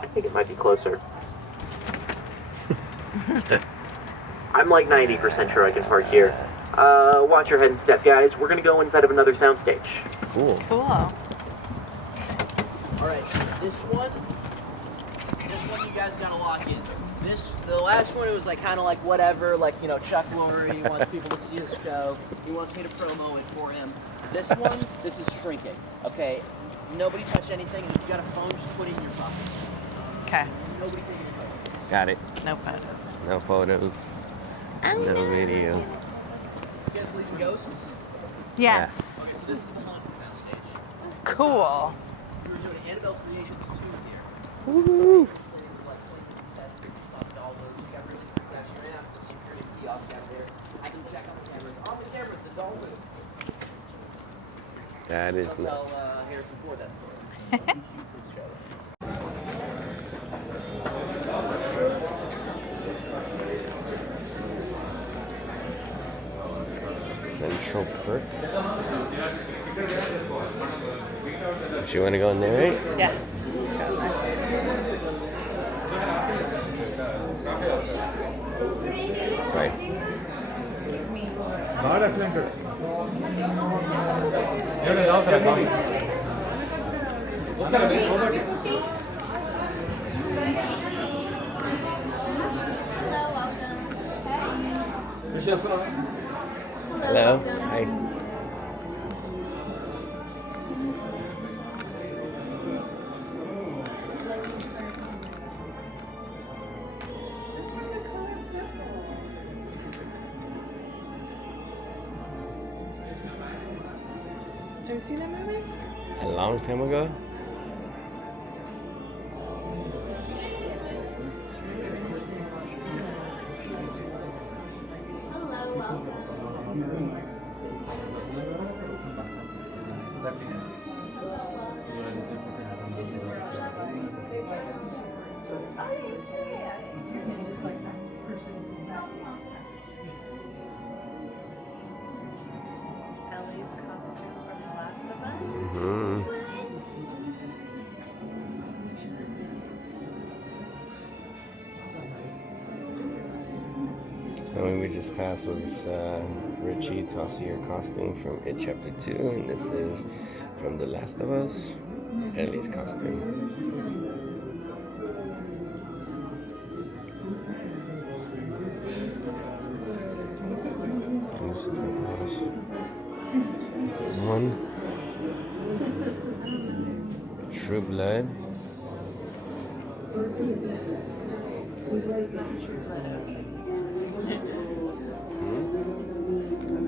I think it might be closer. I'm like 90% sure I can park here. Watch your head and step, guys. We're gonna go inside of another soundstage. Cool. Cool. Alright, this one you guys gotta lock in. The last one, it was like kind of like whatever, like, you know, Chuck Lorre, he wants people to see his show, he wants me to promo it for him. This is shrinking, okay? Nobody touch anything, and if you got a phone, just put it in your pocket. Okay. Nobody taking photos. Got it. No photos. No photos. No video. You guys believe in ghosts? Yes. Okay, so this is the haunted soundstage. Cool. We were doing Annabelle Creations 2 here. Woo-hoo. That is nuts. Tell Harrison Ford that story. Central Perk. Do you want to go in there, right? Yeah. Sorry. Hello. Hi. Have you seen that movie? A long time ago? Ellie's costume from The Last of Us. Mm-hmm. So what we just passed was Richie Tossier costume from It Chapter 2, and this is from The Last of Us, Ellie's costume. One. True Blood.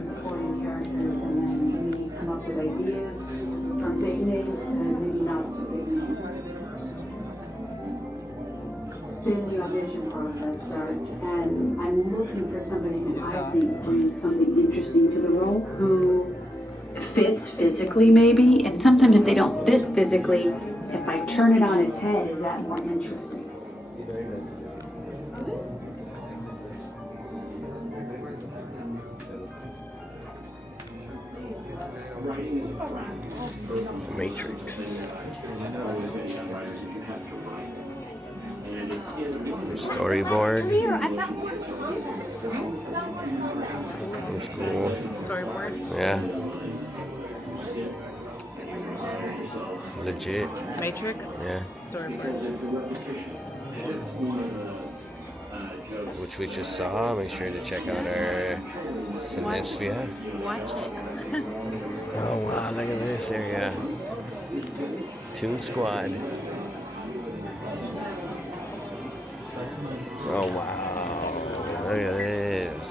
Supporting characters, and then we come up with ideas from big names to maybe not so big names. Soon the audition process starts, and I'm looking for somebody who I think brings something interesting to the role, who fits physically maybe, and sometimes if they don't fit physically, if I turn it on its head, is that more interesting? Matrix. Storyboard. It's cool. Storyboard? Yeah. Legit. Matrix? Yeah. Storyboard. Which we just saw. Make sure to check out our Cinespia. Watch it. Oh wow, look at this area. Toon Squad. Oh wow, look at this.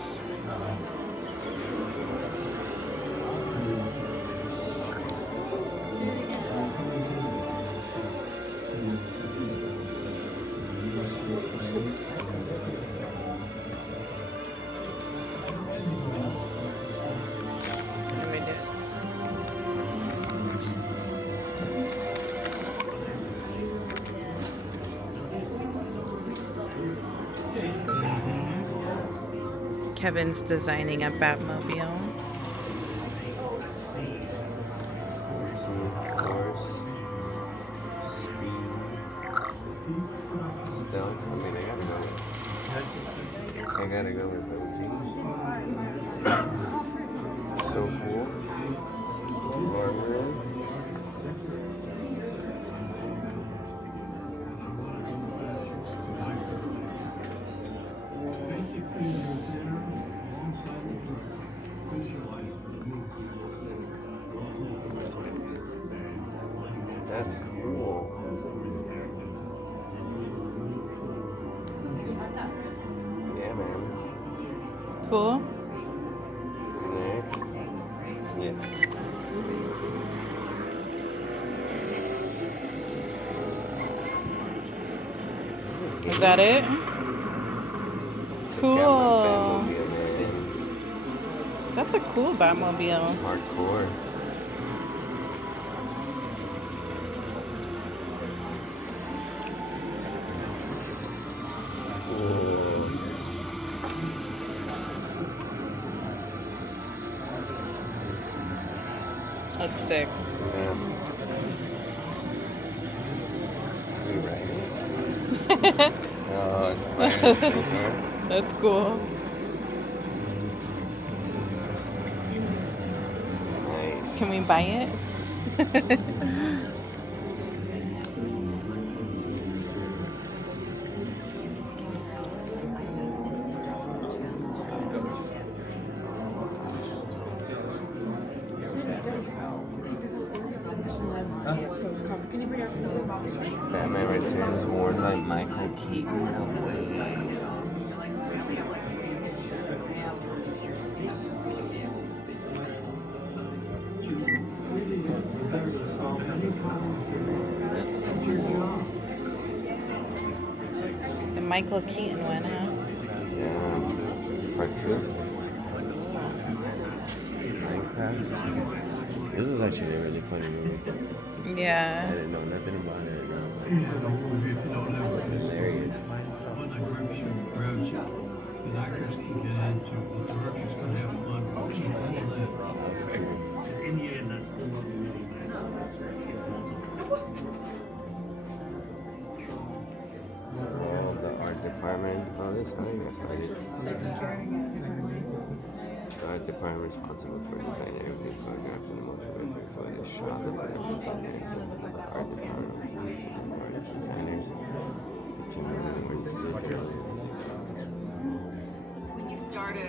Kevin's designing a Batmobile. Course. Speed. Stealth. I mean, I gotta go with OG. So cool. Armor. That's cool. Yeah, man. Cool. Next. Yeah. Is that it? Cool. That's a cool Batmobile. Hardcore. sick. Yeah. You right? Oh, it's fire. That's cool. Nice. Can we buy it? Batman Returns worn by Michael Keaton. No way. The Michael Keaton one, huh? Yeah. Part 2. Minecraft. This is actually a really funny movie. Yeah. I didn't know nothing about it. Hilarious. Oh, the art department. Oh, this is how you got started. The art department responsible for designing everything photographs and motion rendering for the shot. The art department designers. When you start a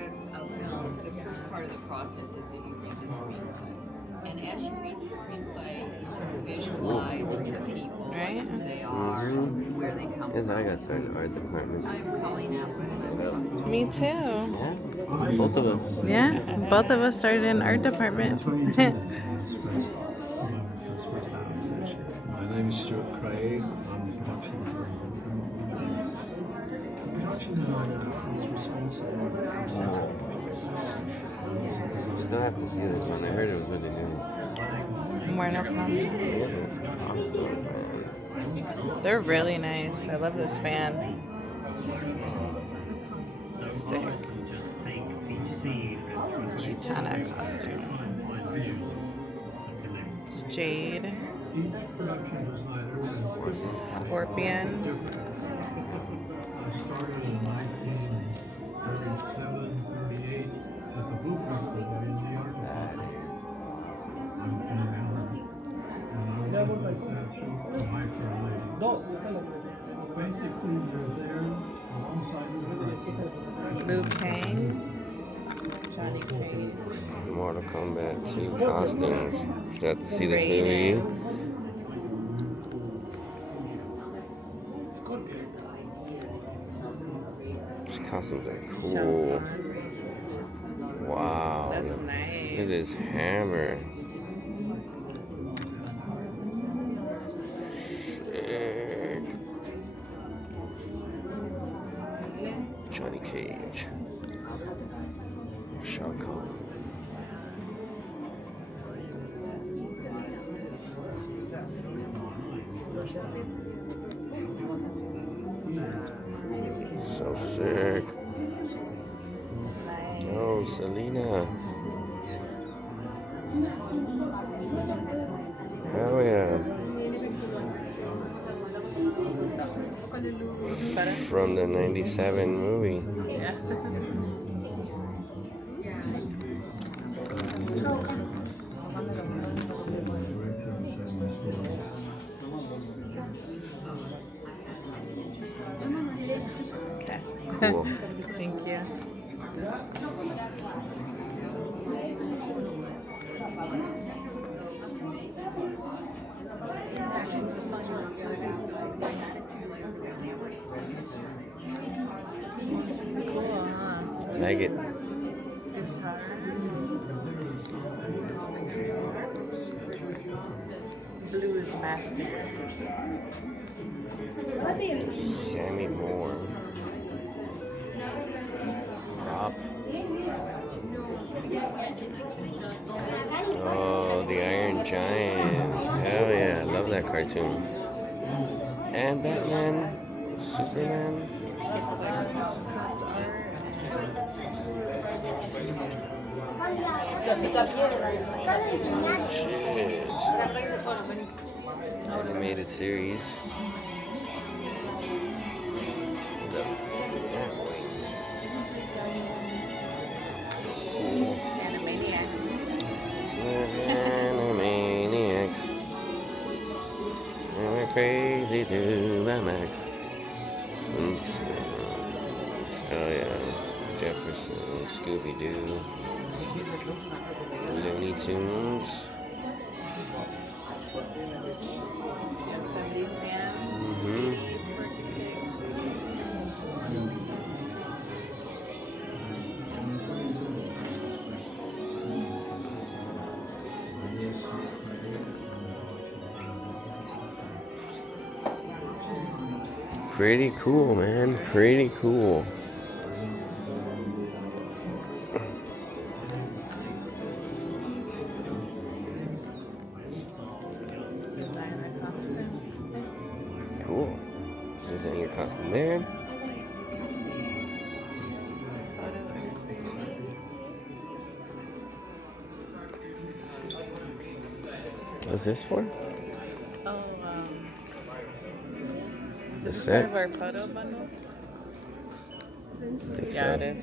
film, the first part of the process is that you read the screenplay. And as you read the screenplay, you sort of visualize the people, right? Who they are, where they come That's from. how I got started, art department. I'm calling out my Me too. Yeah, both of us. Yeah, both of us started in art department. My name is Stuart Craig. I'm the production designer. Is responsible for asset. Still have to see this one. I heard it was really good. More no problem. They're really nice. I love this fan. Sick. Kitana costume. It's Jade. Scorpion. Liu Kang. Johnny Cage. Mortal Kombat 2 costumes. Got to see this movie. These costumes are cool. Wow. That's nice. It is hammer. Sick. Johnny Cage. Shao Kahn. So sick. Oh, Selena. Hell yeah. From the 97 movie. Yeah. Okay. Cool. Thank you. Cool, huh? Like it. Guitar. Blues master. Sammy Moore. Rob. Oh, the Iron Giant. Hell yeah, I love that cartoon. And Batman, Superman. Shit. Animated series. Hold up. Animaniacs. Animaniacs. And we're crazy to the max. Oh yeah. Jefferson, Scooby-Doo, Looney Tunes. Yosemite Sam. Mm-hmm. Pretty cool, man. Pretty cool. Cool. Design your costume there. What's this for? Oh, The this is set? part of our photo bundle? Think Yeah, so. it is.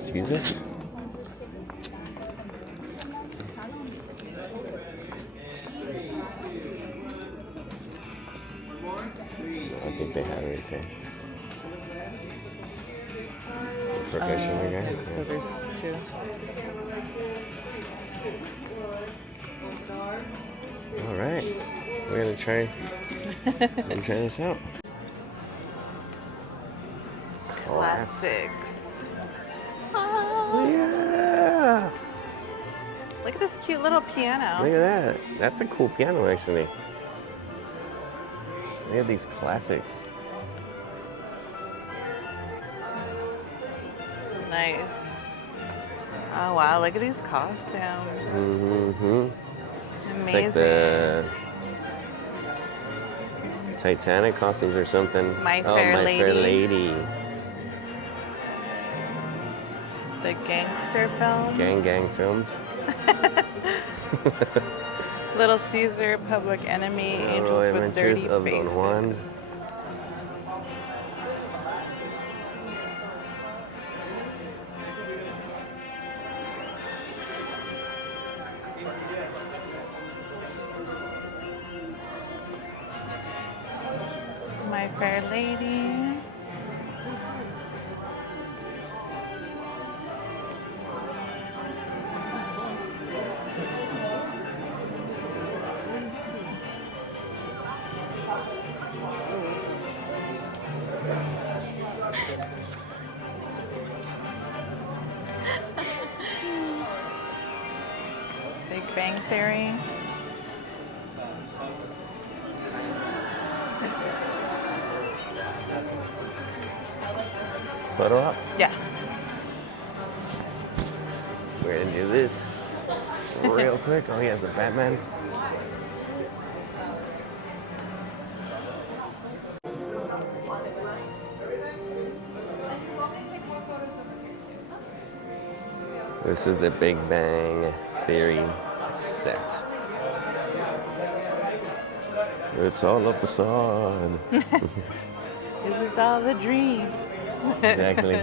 Excuse us? I think they have it right there. Percussion again. Okay, so there's two. All right, we're gonna try this out. Classics. Oh, yeah. Look at this cute little piano. Look at that. That's a cool piano, actually. Look at these classics. Nice. Oh wow, look at these costumes. Mm-hmm. Amazing. It's like the Titanic costumes or something. My Fair Lady. The gangster films. Gang films. Little Caesar, Public Enemy, Angels with Adventures Dirty of Faces. Don Juan. My Fair Lady. Big Bang Theory. Photo op? Yeah. We're gonna do this real quick. Oh, he has a Batman. This is the Big Bang Theory set. It's all a facade. It was all a dream. Exactly.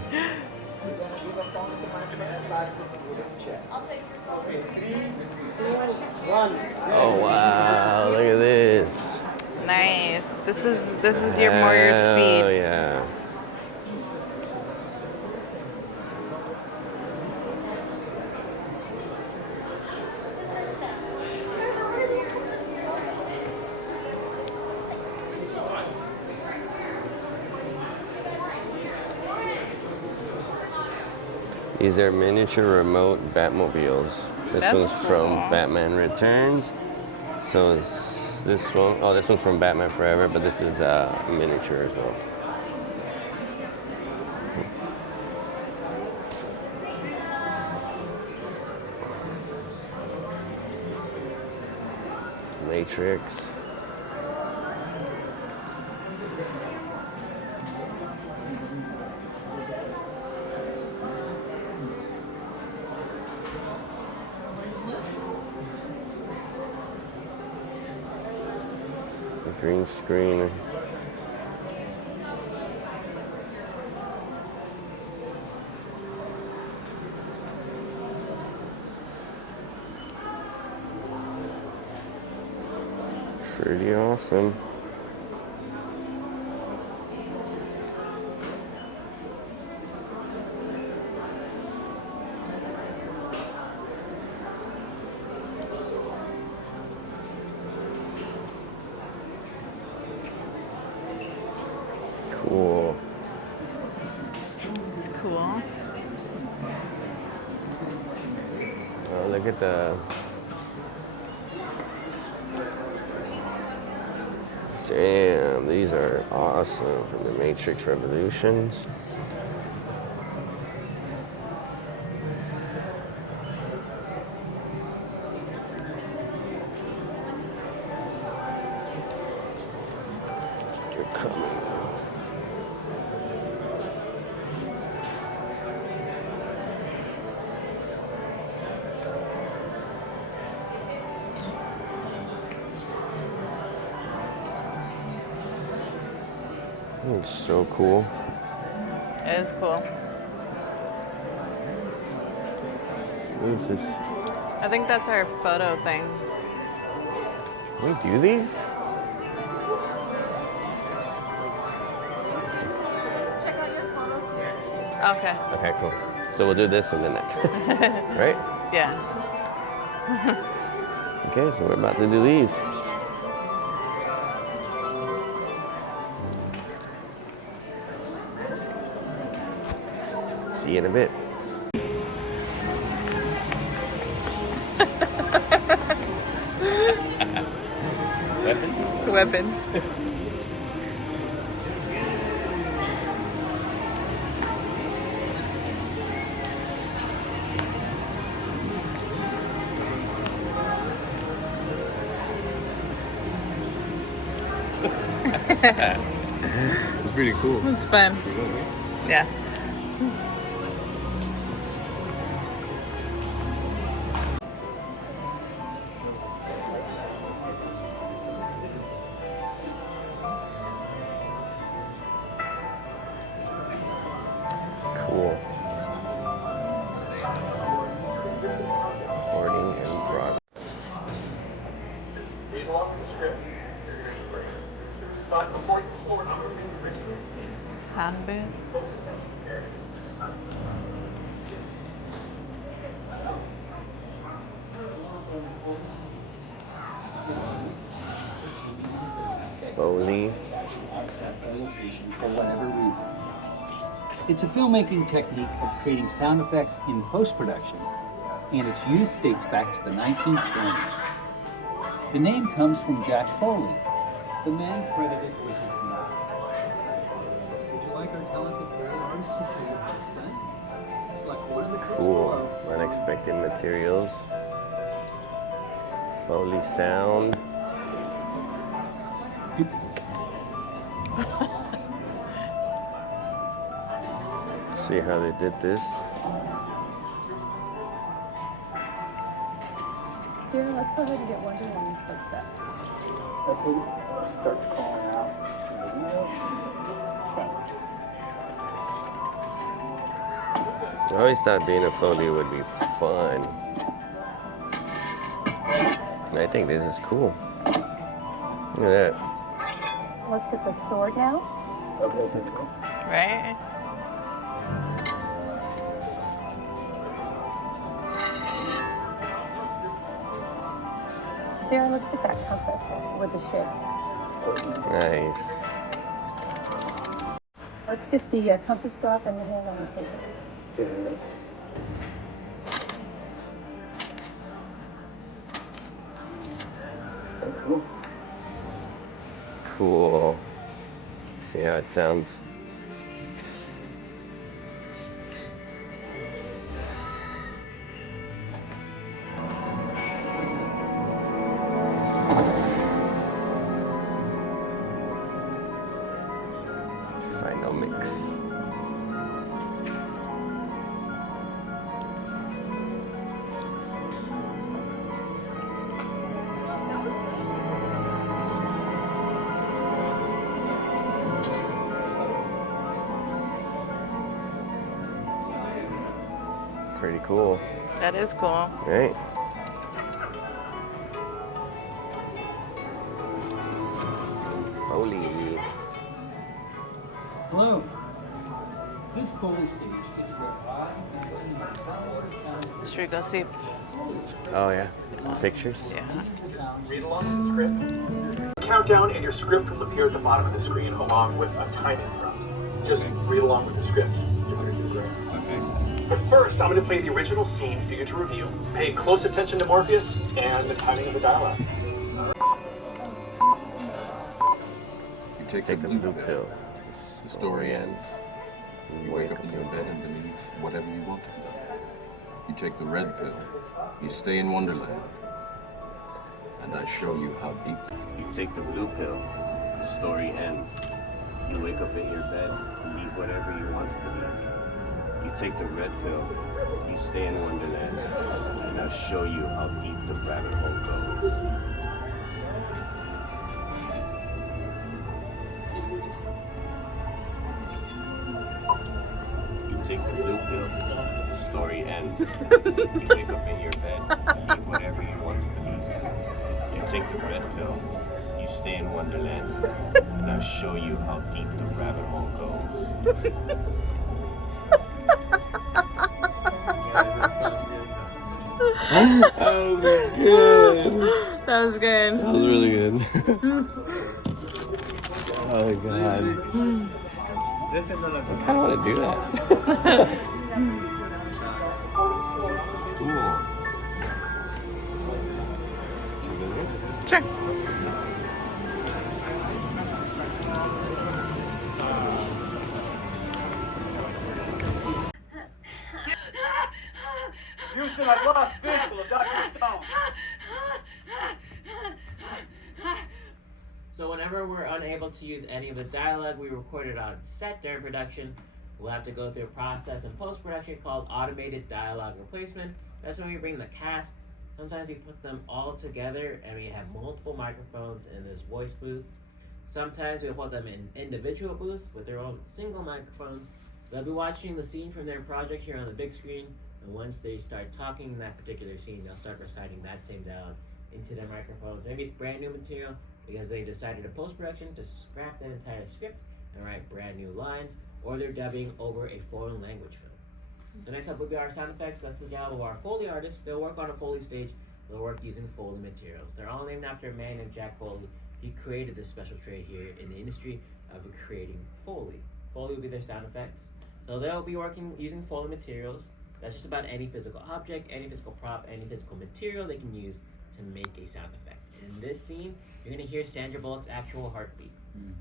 Oh wow! Look at this. Nice. This is your more your speed. Oh yeah. These are miniature remote Batmobiles. This That's one's from cool. Batman Returns. So is this one, oh, this one's from Batman Forever, but this is miniature as well. Matrix. Green screen. Pretty awesome. Cool. It's cool. Oh, look at the... Damn, these are awesome from the Matrix Revolutions. You're coming. It's so cool. It is cool. What is this? I think that's our photo thing. Can we do these? Check out your photos here. Okay. Okay, cool. So we'll do this and then that. Right? Yeah. Okay, so we're about to do these. See you in a bit. Weapons. It's pretty cool. It's fun. Yeah. Cool. Recording in progress. Sound booth. Foley. For whatever reason. It's a filmmaking technique of creating sound effects in post-production, and its use dates back to the 1920s. The name comes from Jack Foley, the man credited with his knife. Would you like our talented braille artist to show you how it's done? Select one of the clips Cool. below. Unexpected materials. Foley sound. See how they did this. Dear, let's go ahead and get Wonder Woman's footsteps. Starts calling out. I always thought being a Foley would be fun. I think this is cool. Look at that. Let's get the sword now. Okay, let's go. Right? Darren, let's get that compass with the ship. Nice. Let's get the compass drop and the hand on the table. Cool. Cool. See how it sounds? Final mix. Pretty cool. That is cool. Right? Foley. Hello. This Foley stage is where I and my power Should we go see? Oh yeah. Pictures? Yeah. Read along with the script. Countdown and your script will appear at the bottom of the screen along with a timing prompt. Just read along with the script. You're going to do great. Okay. But first, I'm going to play the original scene for you to review. Pay close attention to Morpheus and the timing of the dialogue. You take the blue pill. The story ends. You wake up in your bed and believe whatever you want to believe. You take the red pill. You stay in Wonderland. And I show you how deep. You take the blue pill. The story ends. You wake up in your bed, believe whatever you want to believe. You take the red pill. You stay in Wonderland. And I'll show you how deep the rabbit hole goes. You take the blue pill. The story ends. You wake up in your bed, believe whatever you want to believe. You take the red pill. You stay in Wonderland. And I'll show you how deep the rabbit hole goes. That was good. That was really good. Oh god. I kind of want to do that. Sure. Houston, I've lost visual of Dr. Stone. So whenever we're unable to use any of the dialogue we recorded on set during production, we'll have to go through a process in post-production called automated dialogue replacement. That's when we bring the cast. Sometimes we put them all together and we have multiple microphones in this voice booth. Sometimes we'll put them in individual booths with their own single microphones. They'll be watching the scene from their project here on the big screen, and once they start talking in that particular scene, they'll start reciting that same dialogue into their microphones. Maybe it's brand new material because they decided in post-production to scrap that entire script and write brand new lines, or they're dubbing over a foreign language film. The next up will be our sound effects. That's the job of our Foley artists. They'll work on a Foley stage. They'll work using Foley materials. They're all named after a man named Jack Foley. He created this special trade here in the industry of creating Foley. Foley will be their sound effects. So they'll be working using Foley materials. That's just about any physical object, any physical prop, any physical material they can use to make a sound effect. In this scene, you're going to hear Sandra Bullock's actual heartbeat.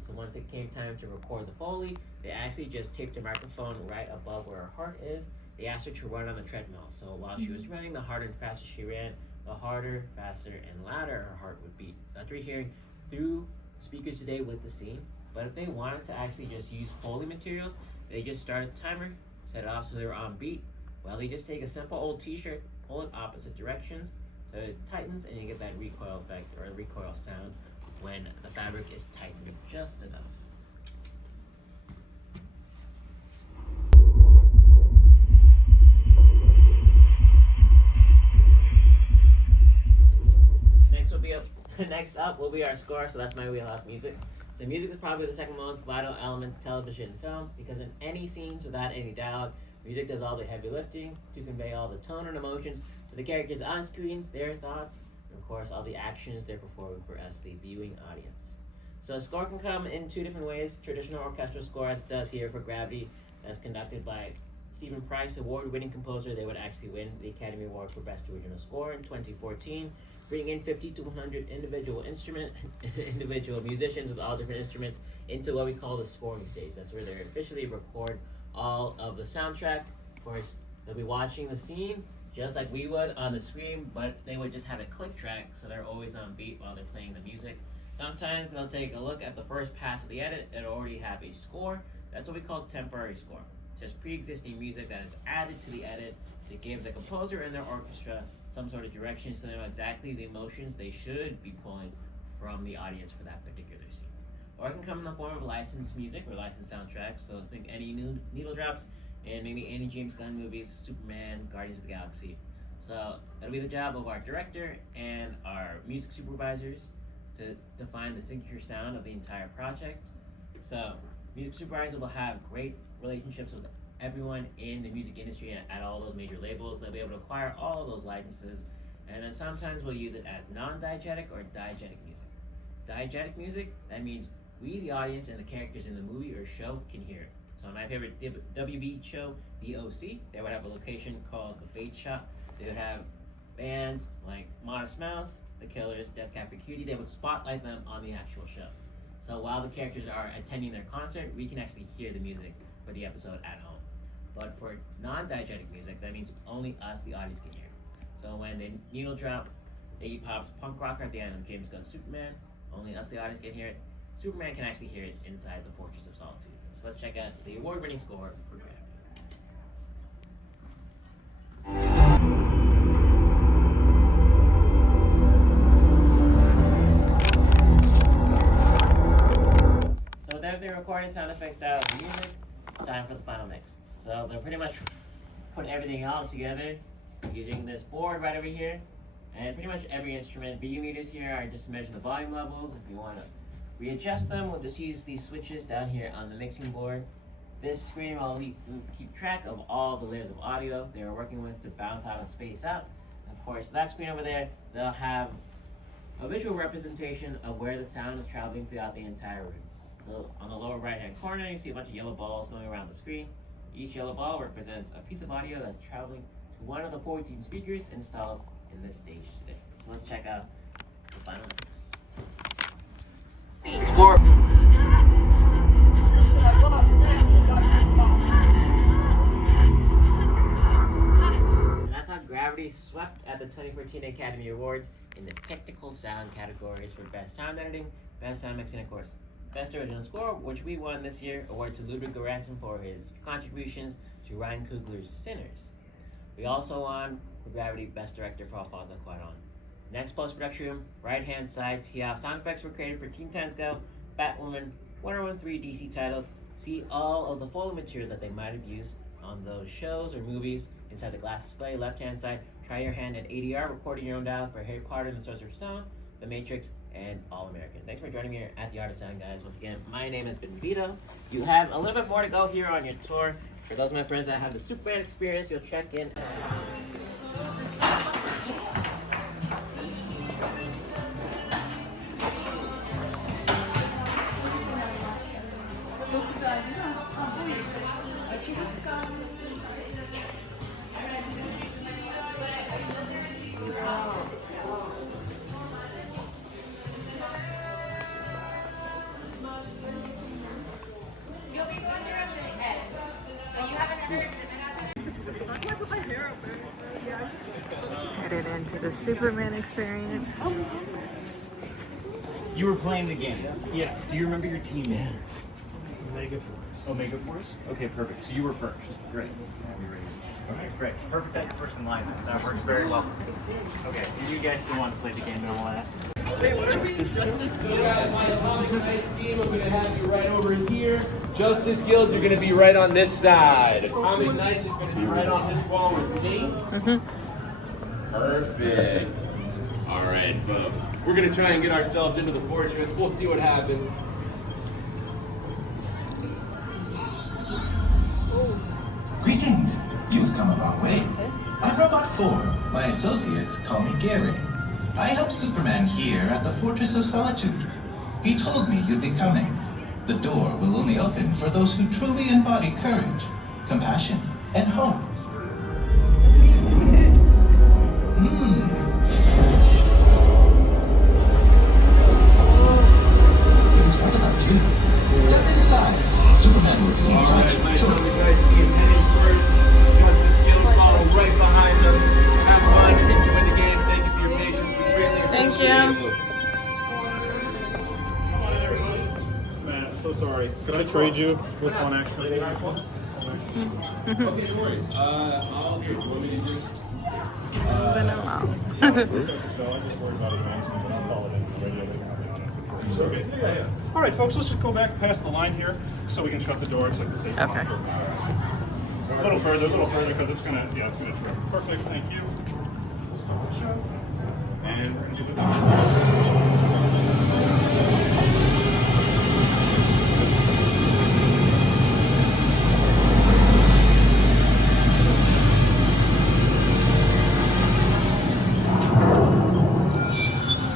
So once it came time to record the Foley, they actually just taped a microphone right above where her heart is. They asked her to run on the treadmill. So while she was running, the harder and faster she ran, the harder, faster, and louder her heart would beat. So that's what you're hearing through speakers today with the scene. But if they wanted to actually just use Foley materials, they just started the timer, set it off so they were on beat. Well, they just take a simple old t-shirt, pull it opposite directions, so it tightens and you get that recoil effect or recoil sound when the fabric is tightened just enough. Next up will be our score, so that's my wheelhouse music. So music is probably the second most vital element to television and film, because in any scenes without any dialogue, music does all the heavy lifting to convey all the tone and emotions to the characters on screen, their thoughts, and of course all the actions they're performing for us, the viewing audience. So a score can come in two different ways. Traditional orchestral score, as it does here for Gravity, that's conducted by Stephen Price, award-winning composer. They would actually win the Academy Award for Best Original Score in 2014. Bring in 50 to 100 individual musicians with all different instruments into what we call the scoring stage. That's where they officially record all of the soundtrack. Of course, they'll be watching the scene just like we would on the screen, but they would just have a click track, so they're always on beat while they're playing the music. Sometimes they'll take a look at the first pass of the edit and already have a score. That's what we call temporary score. It's just pre-existing music that is added to the edit to give the composer and their orchestra some sort of direction so they know exactly the emotions they should be pulling from the audience for that particular scene. Or it can come in the form of licensed music or licensed soundtracks. So think any new needle drops, in maybe any James Gunn movies, Superman, Guardians of the Galaxy. So it'll be the job of our director and our music supervisors to define the signature sound of the entire project. So music supervisor will have great relationships with everyone in the music industry at all those major labels. They'll be able to acquire all of those licenses, and then sometimes we'll use it as non-diegetic or diegetic music. Diegetic music, that means we, the audience, and the characters in the movie or show can hear it. So my favorite WB show, The OC, they would have a location called the Bait Shop. They would have bands like Modest Mouse, The Killers, Death Cab for Cutie. They would spotlight them on the actual show. So while the characters are attending their concert, we can actually hear the music for the episode at home. But for non-diegetic music, that means only us, the audience, can hear it. So when the needle drop, Iggy Pop's Punk Rocker at the end of James Gunn's Superman, only us, the audience, can hear it. Superman can actually hear it inside the Fortress of Solitude. So let's check out the award-winning score for Gravity. So with everything recorded, sound effects, style, and music, it's time for the final mix. So they'll pretty much put everything all together using this board right over here. And pretty much every instrument, VU meters here are just to measure the volume levels. If you want to readjust them, we'll just use these switches down here on the mixing board. This screen will keep track of all the layers of audio they are working with to bounce out and space out. Of course, that screen over there, they'll have a visual representation of where the sound is traveling throughout the entire room. So on the lower right-hand corner, you see a bunch of yellow balls going around the screen. Each yellow ball represents a piece of audio that's traveling to one of the 14 speakers installed in this stage today. So let's check out the final mix. Explore. And that's how Gravity swept at the 2014 Academy Awards in the technical sound categories for Best Sound Editing, Best Sound Mixing, of course, Best Original Score, which we won this year, award to Ludwig Göransson for his contributions to Ryan Coogler's Sinners. We also won for Gravity Best Director for Alfonso Cuarón. Next post-production room, right-hand side, see how sound effects were created for Teen Titans Go, Batwoman, Wonder Woman 3 DC titles. See all of the photo materials that they might have used on those shows or movies inside the glass display. Left-hand side, try your hand at ADR, recording your own dial for Harry Potter and the Sorcerer's Stone, The Matrix, and All American. Thanks for joining me here at the Art of Sound, guys. Once again, my name has been Vito. You have a little bit more to go here on your tour. For those of my friends that have the Superman experience, you'll check in. Headed into the Superman experience. You were playing the game. Yeah. Do you remember your team name? Omega Force. Omega Force? Okay, perfect. So you were first. Great. Okay, great. Perfect that you're first in line. That works very well. Okay, do you guys still want to play the game and all that? Justice Guild. We're going to have you right over here. Justice Guild, you're going to be right on this side. Comic Knights, you're going to be right on this wall with me. Perfect. All right, folks. We're going to try and get ourselves into the fortress. We'll see what happens. Greetings. You've come a long way. I'm Robot 4. My associates call me Gary. I help Superman here at the Fortress of Solitude. He told me you'd be coming. The door will only open for those who truly embody courage, compassion, and hope. Please, what about you? Step inside. Superman will be in touch shortly. Justice Guild, follow right behind them. Have fun and enjoy the game. Thank you for your patience. We really appreciate it. Man, I'm so sorry. Could I trade you this one actually? Okay, no worries. I'll do. You want me to do? So I just worried about advancement, but I'll follow it in the radio. Okay. Yeah. All right, folks, let's just go back past the line here so we can shut the door. It's like the safe. Okay. A little further, because it's gonna trip. Perfect, thank you. We'll stop the show. And we're gonna do the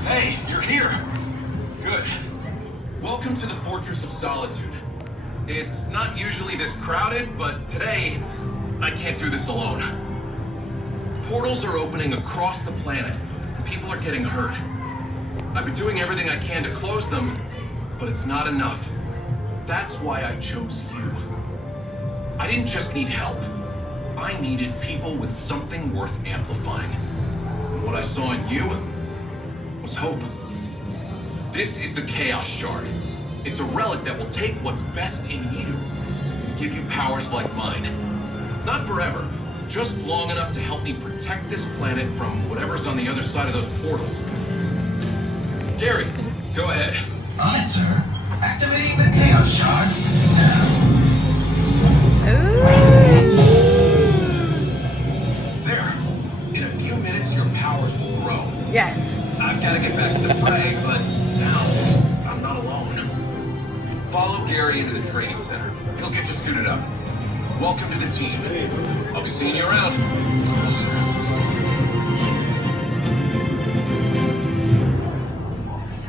Hey, you're here. Good. Welcome to the Fortress of Solitude. It's not usually this crowded, but today, I can't do this alone. Portals are opening across the planet, and people are getting hurt. I've been doing everything I can to close them, but it's not enough. That's why I chose you. I didn't just need help. I needed people with something worth amplifying. And what I saw in you was hope. This is the Chaos Shard. It's a relic that will take what's best in you, give you powers like mine. Not forever, just long enough to help me protect this planet from whatever's on the other side of those portals. Gary, go ahead. On it, sir. Activating the Chaos Shard now. There. In a few minutes, your powers will grow. Yes. I've got to get back to the fray, but now I'm not alone. Follow Gary into the training center. He'll get you suited up. Welcome to the team. I'll be seeing you around.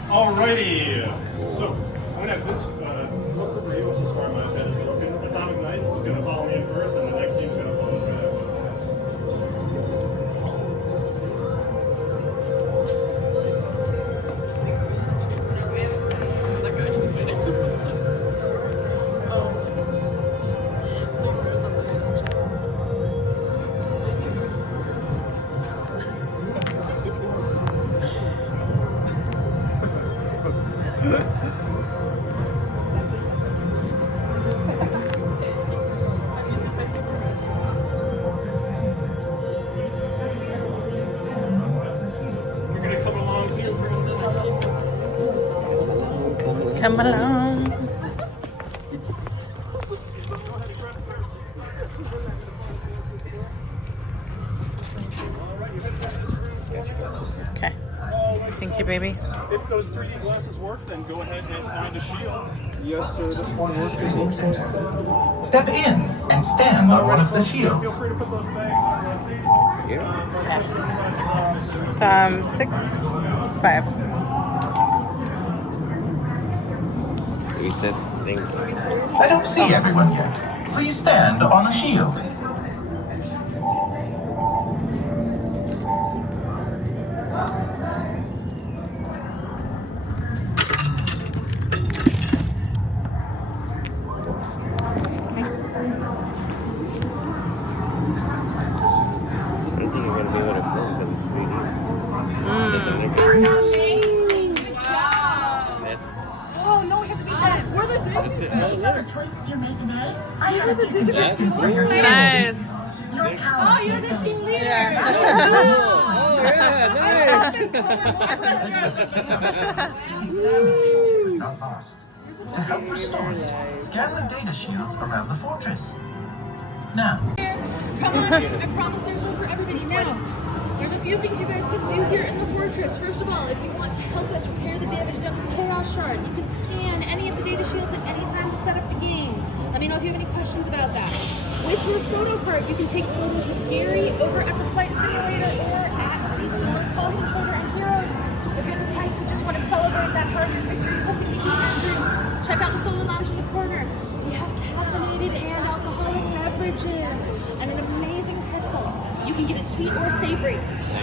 Alrighty. So, I'm gonna have this look for you, which is where my bed is looking. Atomic Knights is gonna follow me in first, and the next team's gonna follow right after. Come along. Okay. Thank you, baby. If those 3D glasses work, then go ahead and find a shield. Yes, sir. This one works. Step in and stand on one of the shields. Feel free to put those bags on. So I'm 6'5". You said things. I don't see everyone yet. Please stand on a shield. Nice. Oh, you're the team leader. Yeah. Not lost. To help restore it, scan the data shields around the fortress. Now. Come on, I promise there's room for everybody now. There's a few things you guys can do here in the fortress. First of all, if you want to help us repair the damage done with Chaos Shards, you can scan any of the data shields at any time to set up the game. Let me know if you have any questions about that. With your photo card, you can take photos with Gary over at the flight simulator or at the Sword Calls and Children and Heroes. If you're the type who just want to celebrate that Harvey victory, something to eat and check out the Solo Lounge in the corner. We have caffeinated and alcoholic beverages and an amazing pretzel. You can get it sweet or savory.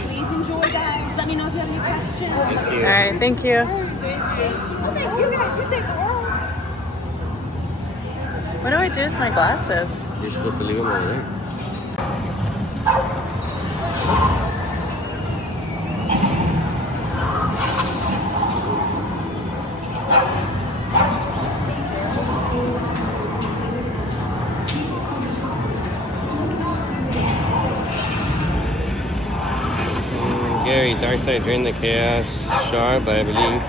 Please enjoy, guys. Let me know if you have any questions. Thank you. All right, thank you. Oh, thank you guys. You saved the world. What do I do with my glasses? You're supposed to leave them over there. Gary, Darkseid drained the Chaos Shard, but I believe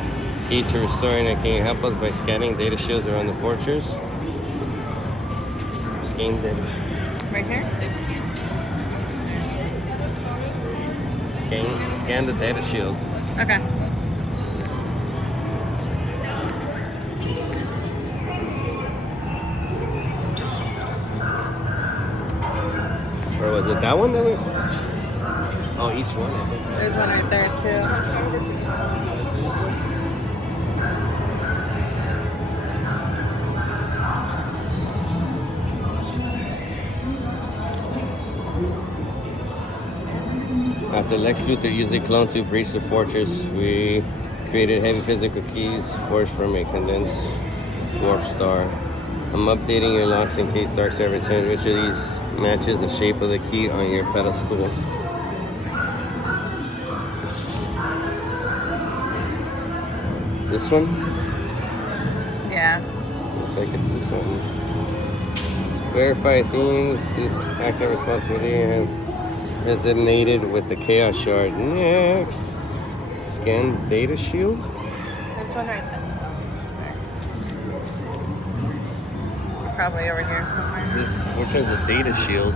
key to restoring it. Can you help us by scanning data shields around the fortress? Scan data. Right here? Excuse me. Scan the data shield. Okay. Or was it that one that we... Oh, each one, I think. There's one right there too. After Lex Luthor used a clone to breach the fortress, we created heavy physical keys forged from a condensed dwarf star. I'm updating your locks in case Darkseid returns. Which of these matches the shape of the key on your pedestal? This one? Yeah. Looks like it's this one. Verify scenes. This active responsibility has resonated with the Chaos Shard. Next. Scan data shield? There's one right there. Probably over here somewhere. Which one's a data shield?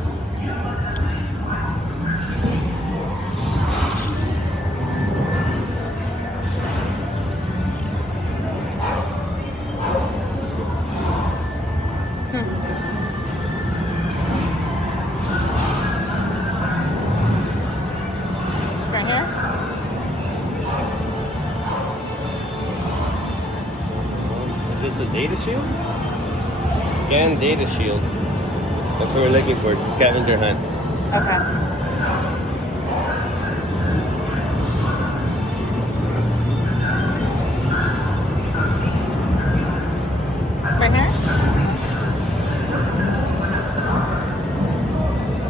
Right here? Is this a data shield? Scan data shield. That's what we're looking for. It's a scavenger hunt. Okay. Right here?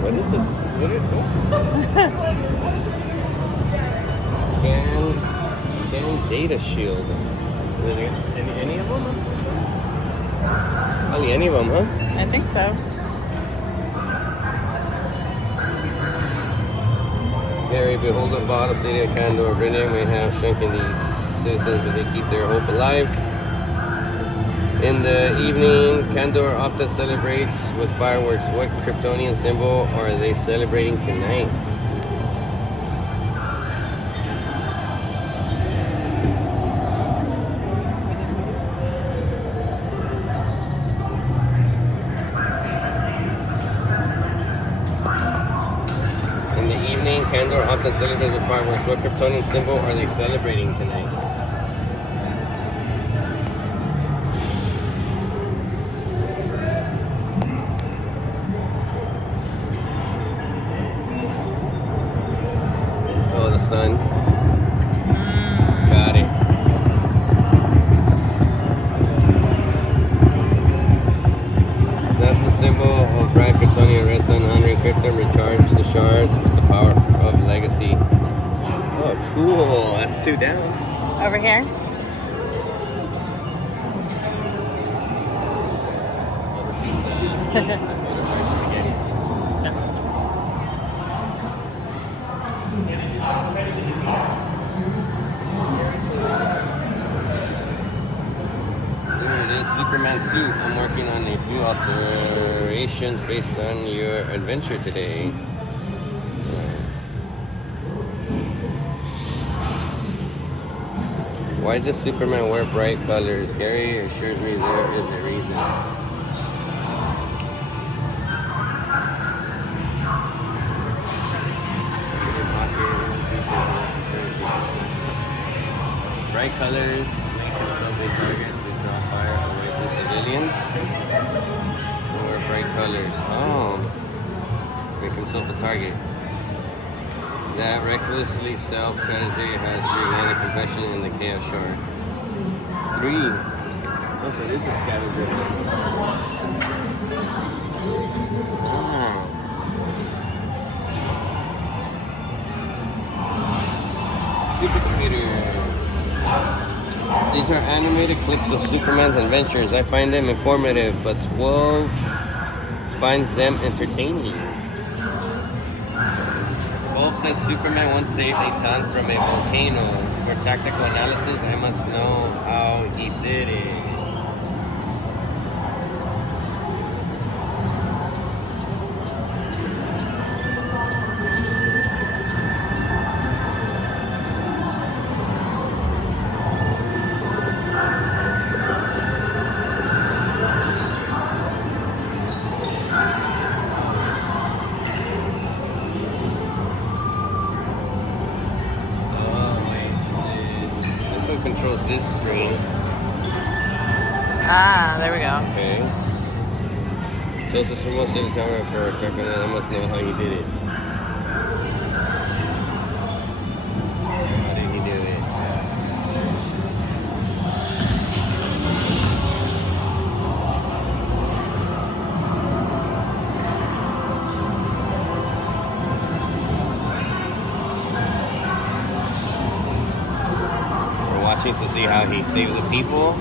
What is this? What is this? Scan data shield. Any of them? Only any of them, huh? I think so. Harry, behold the bottle city of Kandor. Britain may have shrunken these citizens, but they keep their hope alive. In the evening, Kandor often celebrates with fireworks. What Kryptonian symbol are they celebrating tonight? In the evening, Kandor often celebrates with fireworks. What Kryptonian symbol are they celebrating tonight? Oh, the sun. Got it. That's a symbol of bright Kryptonian red sun honoring Krypton. Recharge the shards with the power of legacy. Oh, cool. That's 2 down. Over here? Here it is, Superman suit. I'm working on a few alterations based on your adventure today. Why does Superman wear bright colors? Gary assures me there is a reason. Bright colors make themselves a target to draw fire away from civilians. Or bright colors. Oh. Make himself a target. That recklessly self-strategy has reignited compassion in the Chaos Shard. 3. Okay, this is scavenger. Oh. Supercomputer. These are animated clips of Superman's adventures. I find them informative, but 12 finds them entertaining. 12 says Superman once saved a town from a volcano. For tactical analysis, I must know how he did it. controls this screen. Ah, there we go. Okay. Closest remote to the tower for a truck, and I must know how he did it. How did he do it? We're watching to see how he saved the people.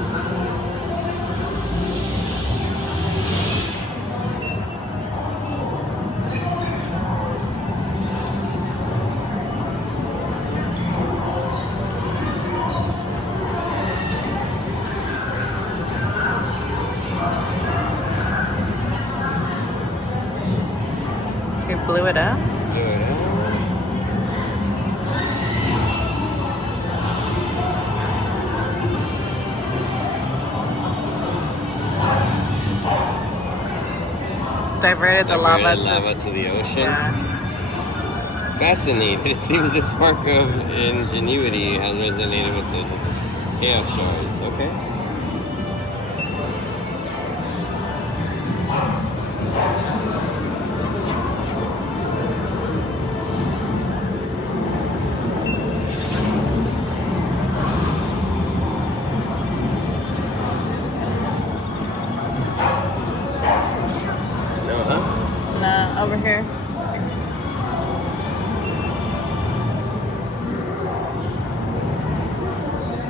You blew it up? Diverted the lava to the ocean. Yeah. Fascinating. It seems the spark of ingenuity has resonated with the chaos shards. Okay. No, huh? No, over here.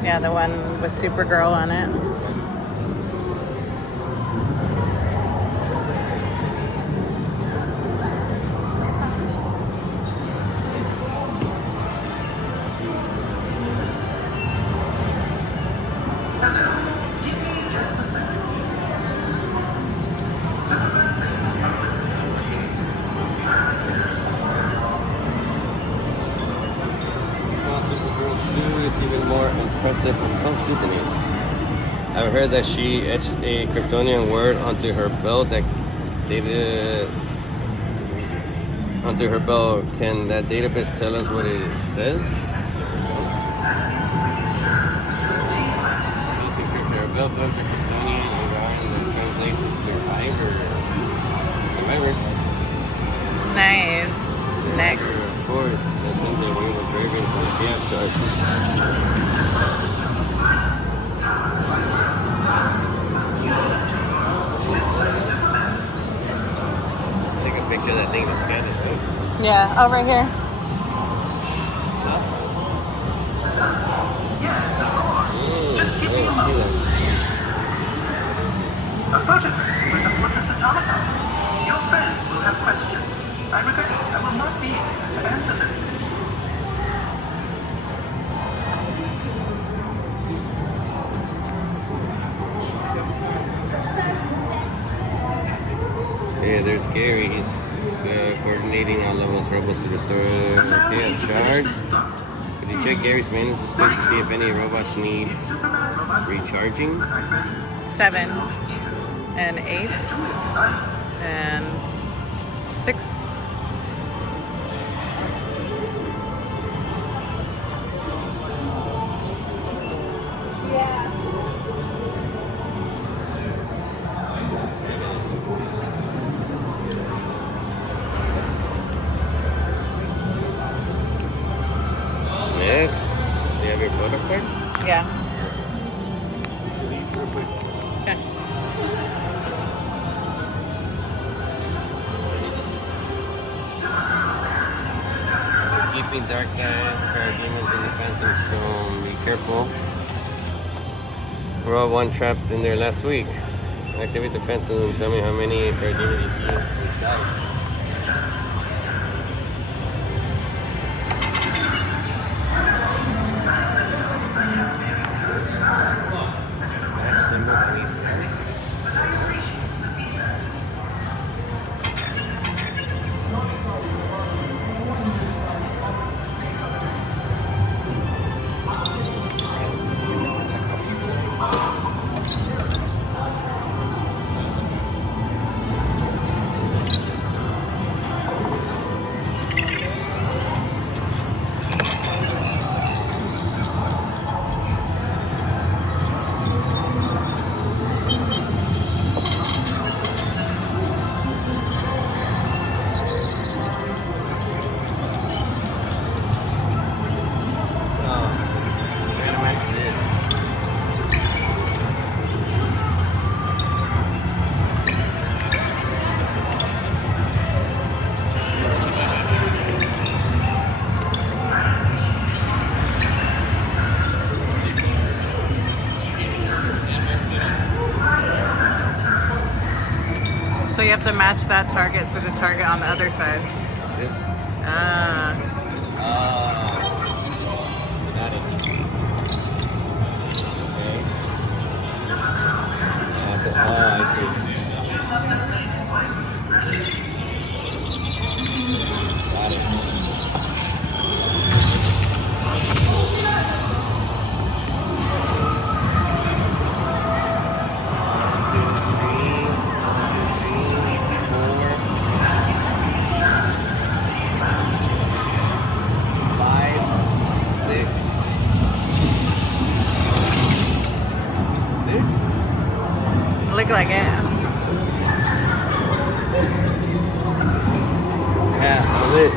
Yeah, the one with Supergirl on it. It's even more impressive and close, isn't it? I've heard that she etched a Kryptonian word onto her belt that data onto her belt. Can that database tell us what it says? She took her belt up to Kryptonian and translates to survivor. Survivor. Nice. Next. Of course, that's something we were driving for the gas charge. Take a picture of that thing to scan it, though. Yeah, oh, right here. A photograph with a fortress automaton. Your friends will have questions. I regret it. I will not be able to answer them. Yeah, there's Gary. He's coordinating all levels robots to restore the chaos shard. Could you check Gary's maintenance display to see if any robots need recharging? 7 and 8 and 6. Next, do you have your photo card? Yeah. Okay. Keeping dark side parademons in the phantom, so be careful. We're all one trapped in there last week. Activate the phantom and tell me how many parademons you see inside. you have to match that target to the target on the other side. Ah. Got it. Okay. Oh, I see. Got it. Look like it. Yeah, I'm lit.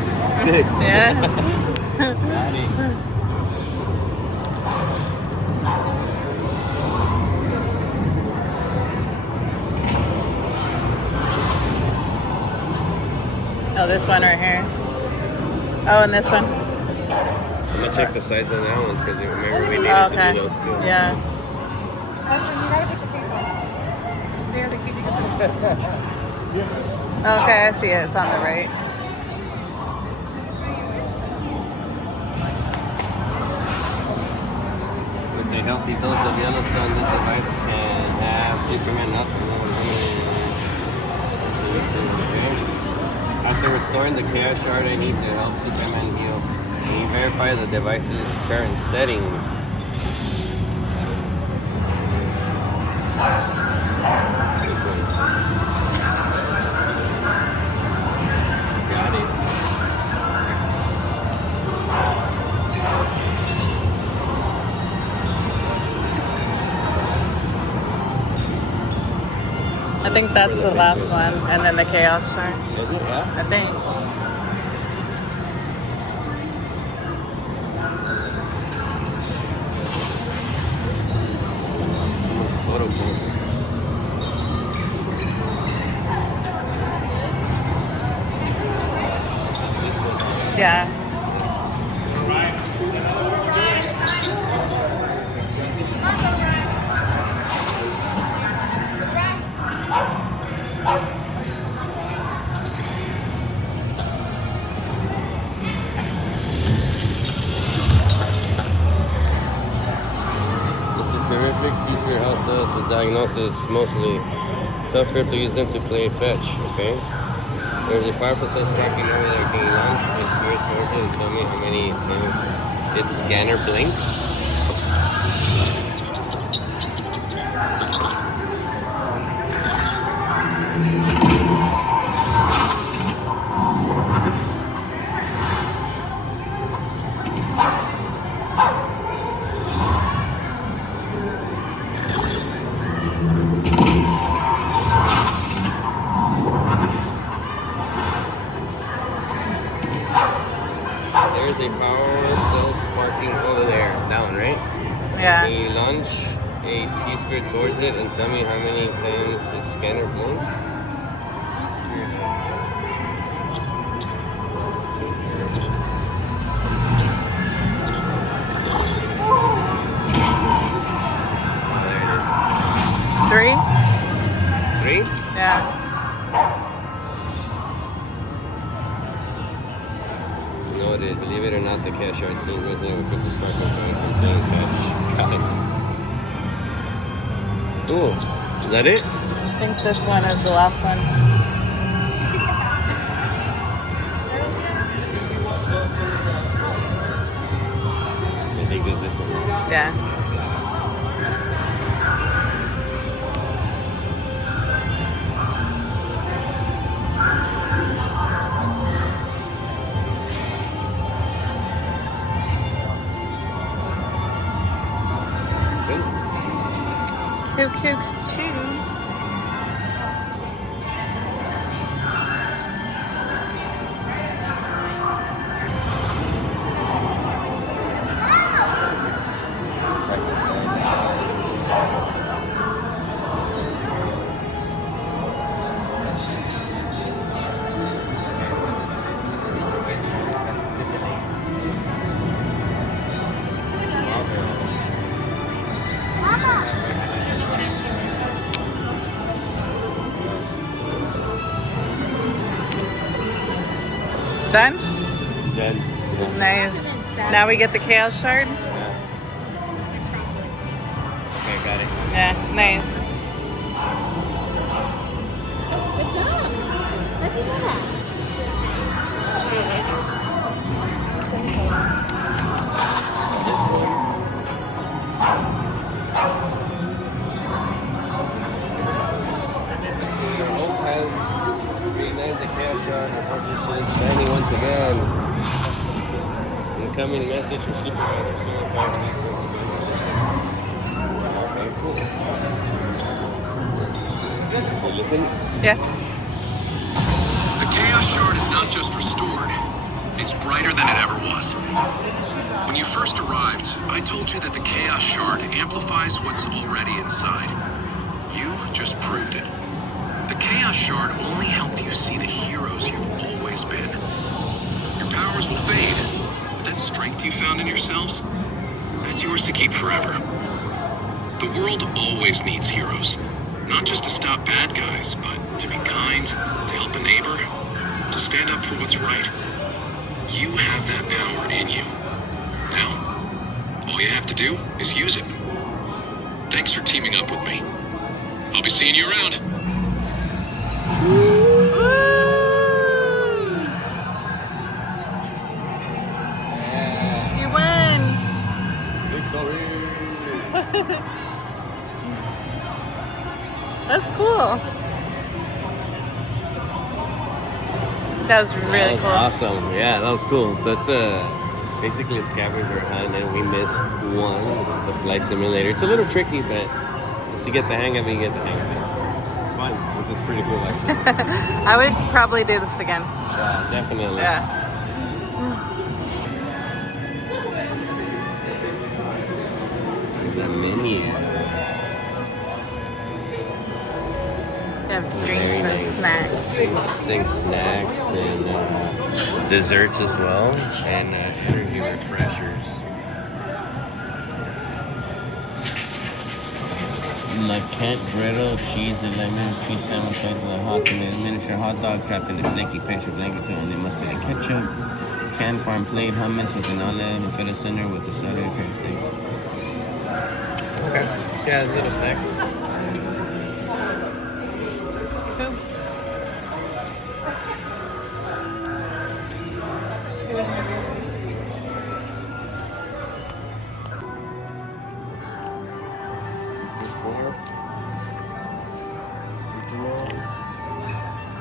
6. Yeah. Got it. Oh, this one right here. Oh, and this one. I'm gonna check the size of that ones because remember we needed Oh, to okay. do those too. Yeah. Okay, I see it. It's on the right. With the healthy dose of yellow sun, the device can have Superman up and okay. After restoring the Chaos Shard, I need to help Superman heal. Can you verify the device's current settings? Got it. I think that's the last one, and then the Chaos Shard. Is it? Yeah? I think. Photo post. Yeah. This is terrific. C-Spirit helped us with diagnosis mostly. Tough grip to use them to play fetch, okay? There's a powerful cell sparking over there. Can you launch a spirit towards it and tell me how many its scanner blinks? There's a power cell sparking over there. That one, right? Yeah. Can you launch a T-Spirit towards it and tell me how many times its scanner blinks? Three? 3? Yeah. Noted. Believe it or not, the cash shard scene wasn't equipped to sparkle points from playing fetch. Got it. Cool. Is that it? I think this one is the last one. I think it's this one. Yeah. Cute, cute, cute. Done? Done. Yeah. Nice. Now we get the Chaos Shard? Okay, got it. Yeah, nice. Good job. Where'd you go at? Hope has reignited the Chaos Shard and publishes shiny once again. Incoming message from Supervisor Solar. Okay, cool. You listen? Yeah. The Chaos Shard is not just restored, it's brighter than it ever was. When you first arrived, I told you that the Chaos Shard amplifies what's already inside. You just proved it. The Chaos Shard only helped you see the heroes you've always been. Your powers will fade, but that strength you found in yourselves, that's yours to keep forever. The world always needs heroes. Not just to stop bad guys, but to be kind, to help a neighbor, to stand up for what's right. You have that power in you. Now, all you have to do is use it. Thanks for teaming up with me. I'll be seeing you around. You win! Victory! That's cool. That was really cool. Awesome. Yeah, that was cool. So it's basically a scavenger hunt, and we missed one, the flight simulator. It's a little tricky, but once you get the hang of it, you get the hang of it. It's fun. This is pretty cool, actually. I would probably do this again. Yeah, definitely. Yeah. The menu. They have drinks and snacks. Drinks and snacks and desserts as well, and energy refreshers. Maquette griddle, cheese, and lemon, cheese sandwich, with a hot tomato, miniature hot dog trapped in a flaky picture blanket with only mustard and ketchup. Canned farm plate hummus with an olive and feta center with the soda and steaks. Okay. Yeah, little snacks.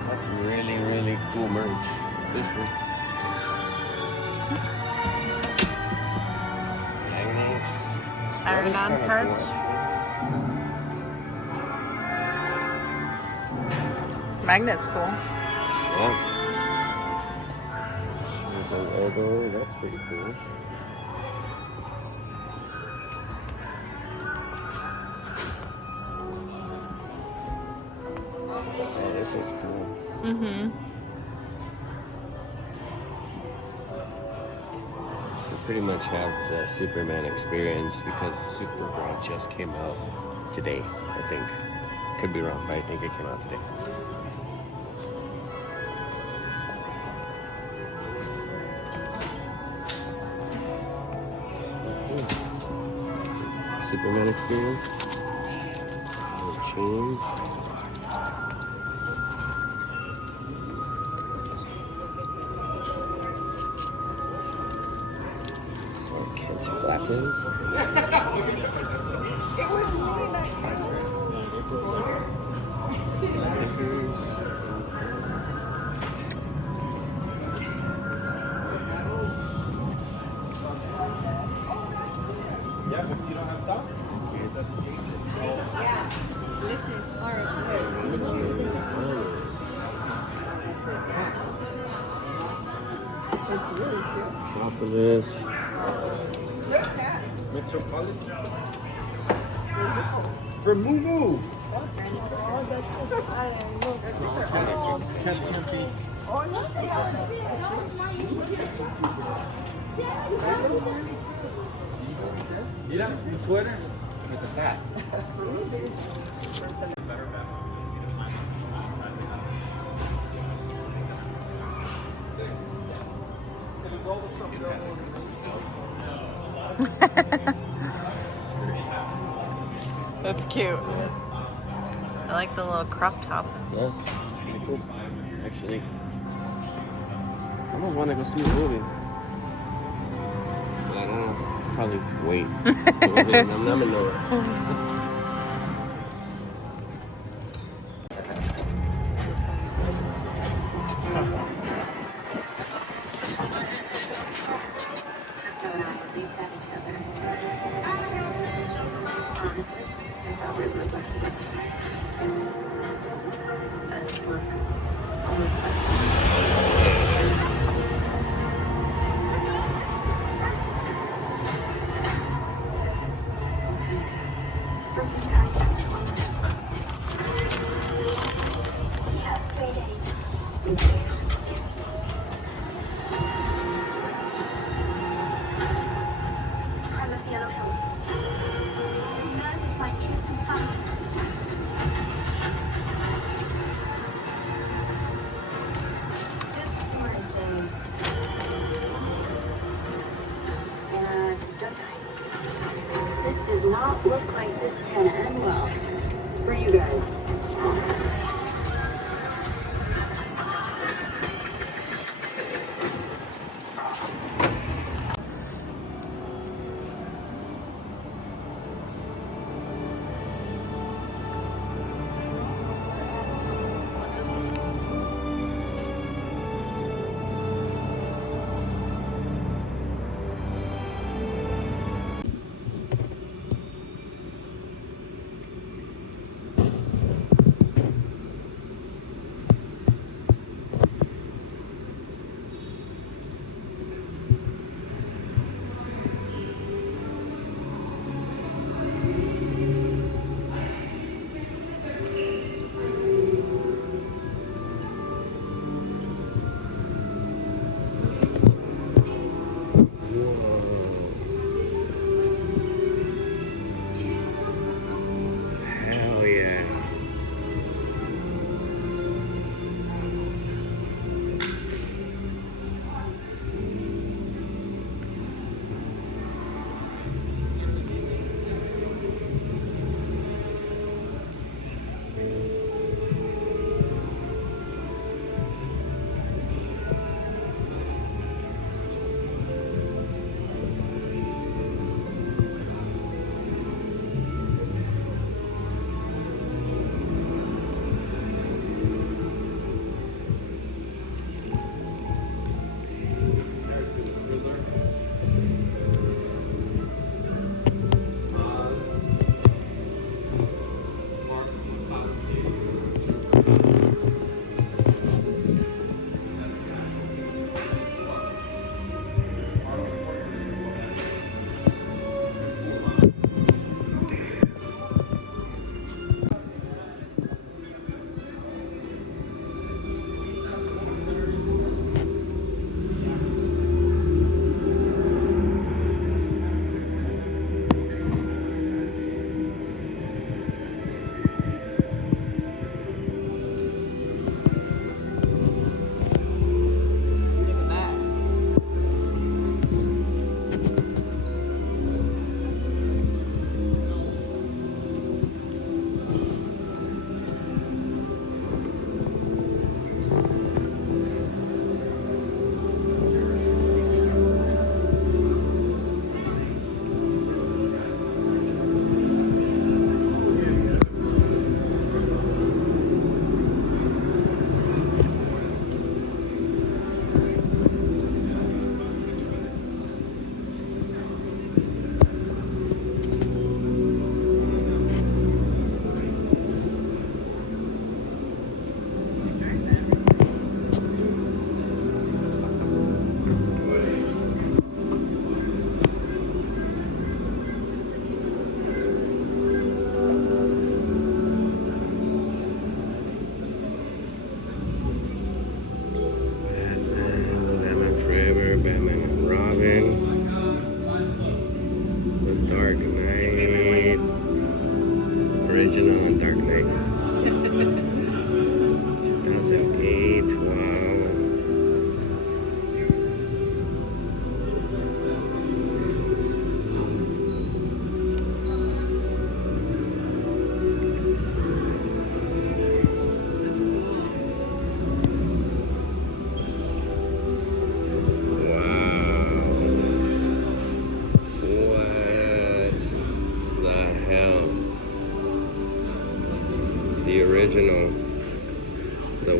That's really, really cool merch. Official. Magnets. Iron-on parts. Magnet's cool. Yeah. Logo, that's pretty cool. Oh, this looks cool. Mm-hmm. We pretty much have the Superman experience because Supergirl just came out today, I think. Could be wrong, but I think it came out today. Superman experience. Chains. Kent's glasses. It was really nice. Stickers. Yeah, but you don't have thoughts? Yeah. Listen, it's really cute. Metropolis. Metropolis? From Moo Moo. Cats can't be. Mira, su sweater with a hat. That's cute. I like the little crop top. Yeah, pretty cool. Actually, I don't want to go see the movie. But I don't know. Probably wait. I'm in no rush. This does not look like this is gonna end well for you guys. Hell yeah. Original and Dark Knight. 2008, wow. original. The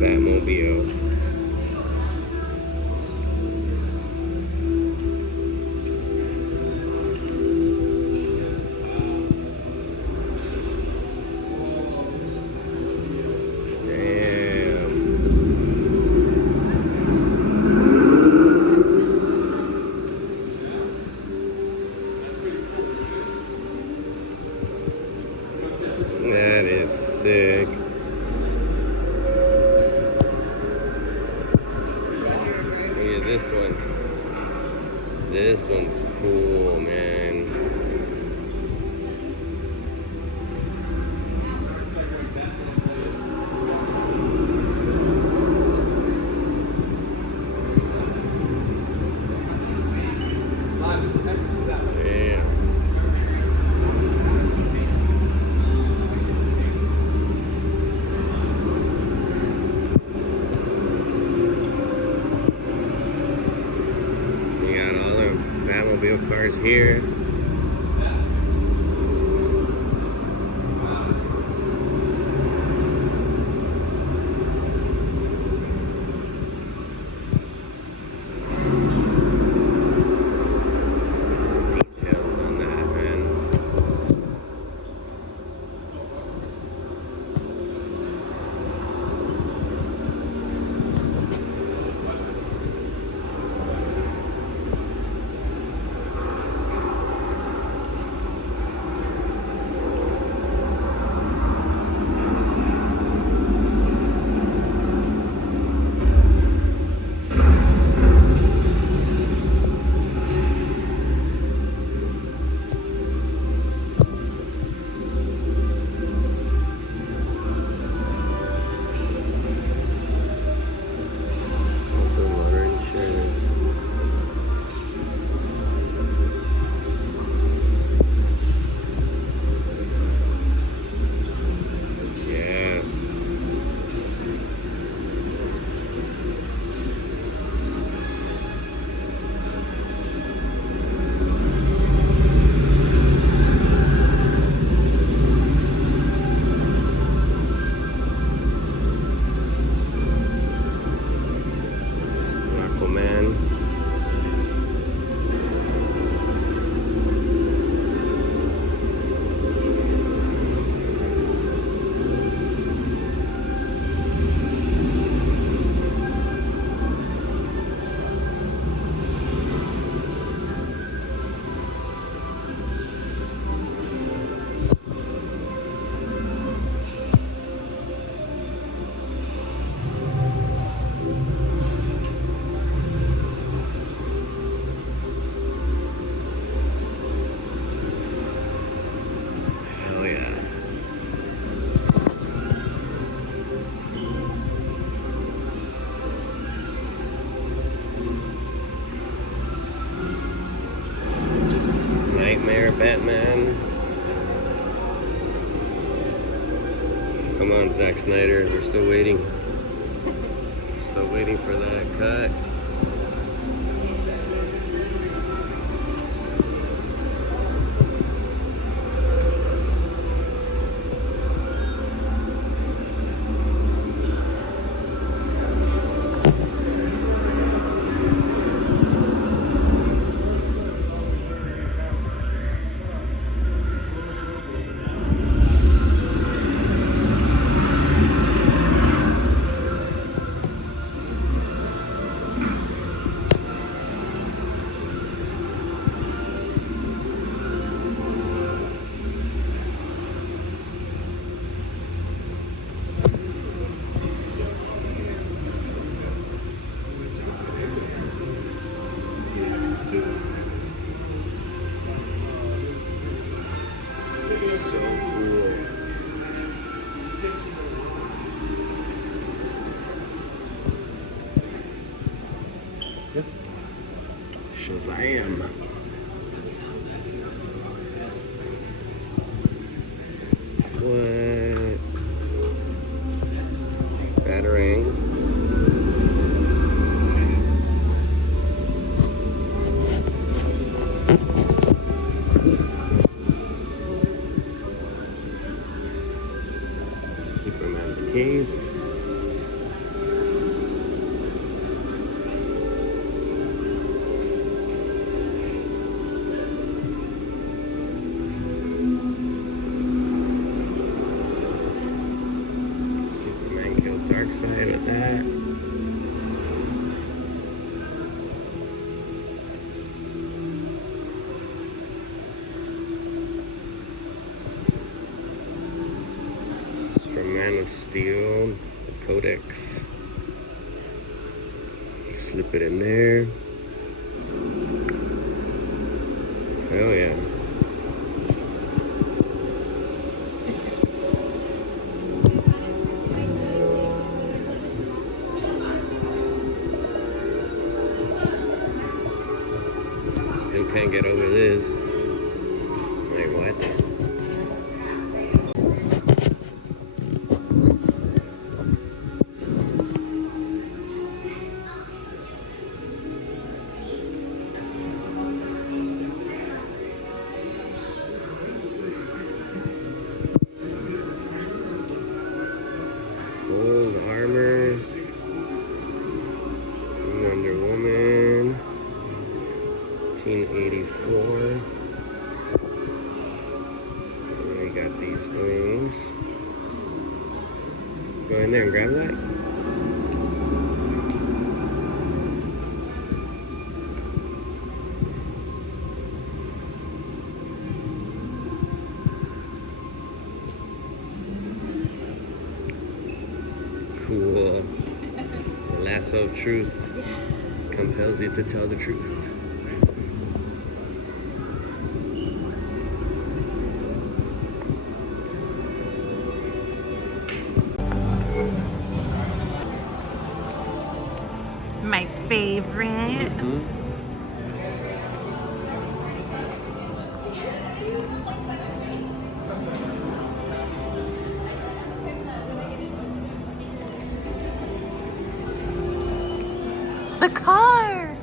Batmobile. That is sick. Look at this one. This one's cool, man. Damn. Batmobile cars here. Details on that, man. Batman. Come on, Zack Snyder. We're still waiting. Still waiting for that cut. Shazam. What? Battering. excited with that. This is from Man of Steel, the Codex. You slip it in there. Oh yeah. Still can't get over this. Like what? Gold armor. Wonder Woman. 1984. And we got these wings. Go in there and grab that. Cool. The lasso of truth compels you to tell the truth. My favorite. The car.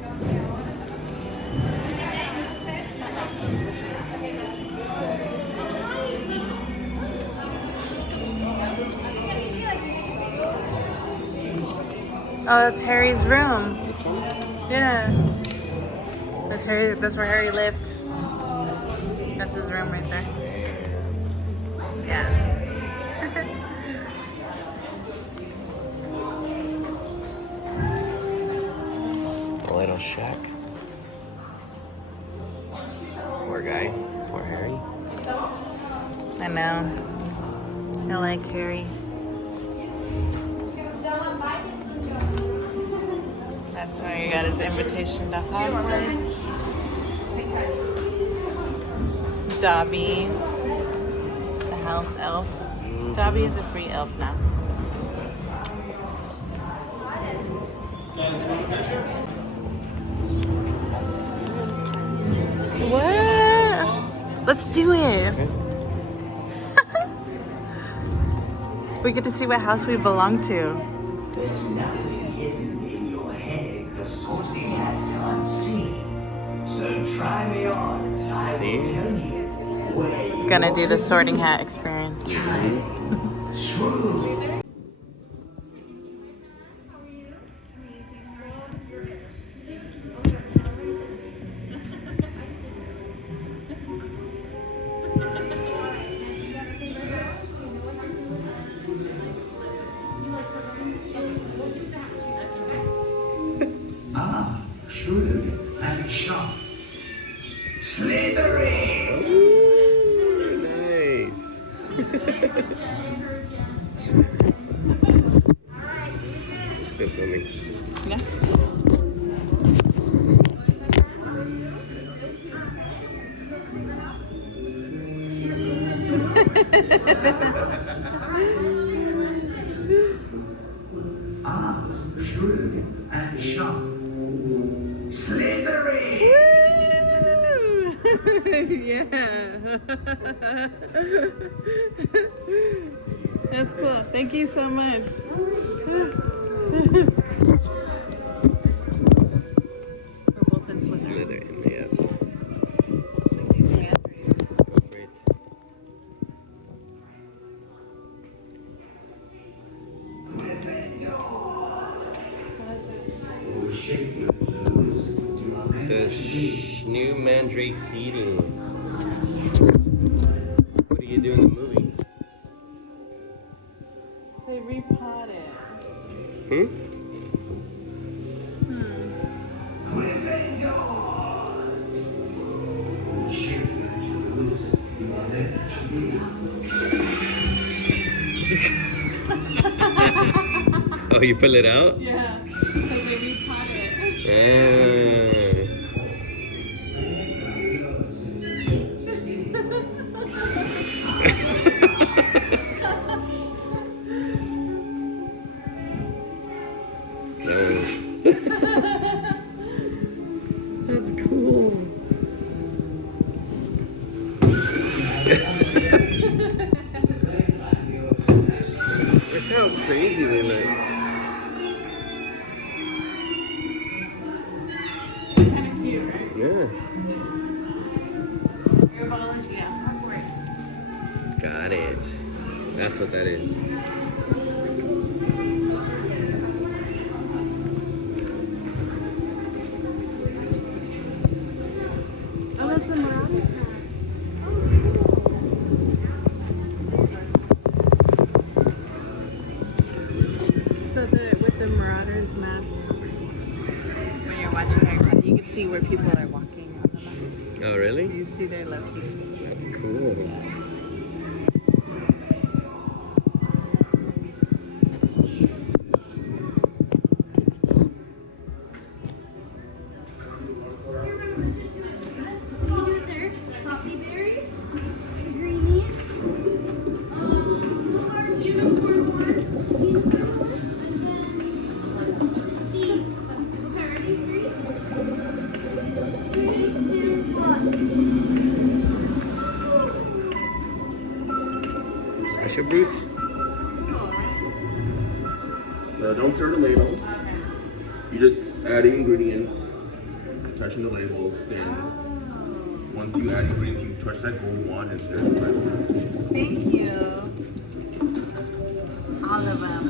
Oh, that's Harry's room. Yeah. That's Harry. That's where Harry lived. That's his room right there. Yeah. A little shack. Poor guy. Poor Harry. I know. I like Harry. That's where he got his invitation to Hogwarts. Dobby, the house elf. Dobby is a free elf now. What? Let's do it. We get to see what house we belong to. There's nothing hidden in your head the saucy hat can't see. So try me on. I will tell you where you Gonna do the Sorting Hat experience. Shrewd. Shrewd and sharp. Slytherin! Ooh, nice. Still filming. Yeah. Shrewd and sharp. Slytherin! Yeah. That's cool. Thank you so much. We're both in Slytherin, yes. It says new Mandrake seating. What do you do in the movie? They repot it. Oh, you pull it out? Yeah, because they repot it. That's cool. Look how crazy they look. Kind of cute, right? Yeah. Airballers, yeah, hardcore. Got it. That's what that is. Oh, that's a Marauders map. So with the Marauders map, when you're watching it, you can see where people are walking on the map. Oh, really? You see their location. That's cool. Poppy berries, greenies, unicorn water, seeds. Okay, ready? 3, 2, 1. Special fruits? Don't start a ladle. You just adding ingredients, touching the labels, then once you add ingredients, you touch that gold wand and stir the bread. Thank you. All of them.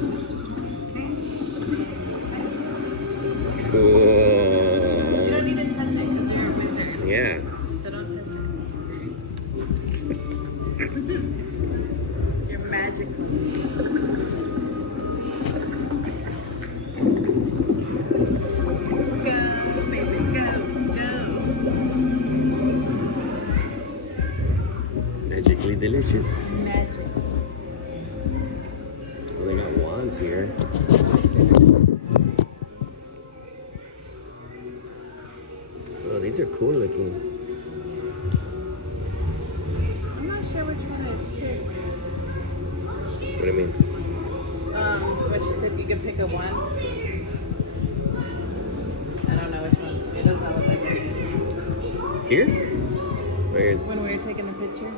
Cool. You don't even touch it because you're a wizard. Yeah. So don't touch it. You're magical. Go, baby, go, go. Magically delicious. Magic. Well, they got wands here. Oh, these are cool looking. I'm not sure which one I picked. What do you mean? What she said, you could pick a one. I don't know which one. It does not look like it. Here? Where? When we were taking a picture,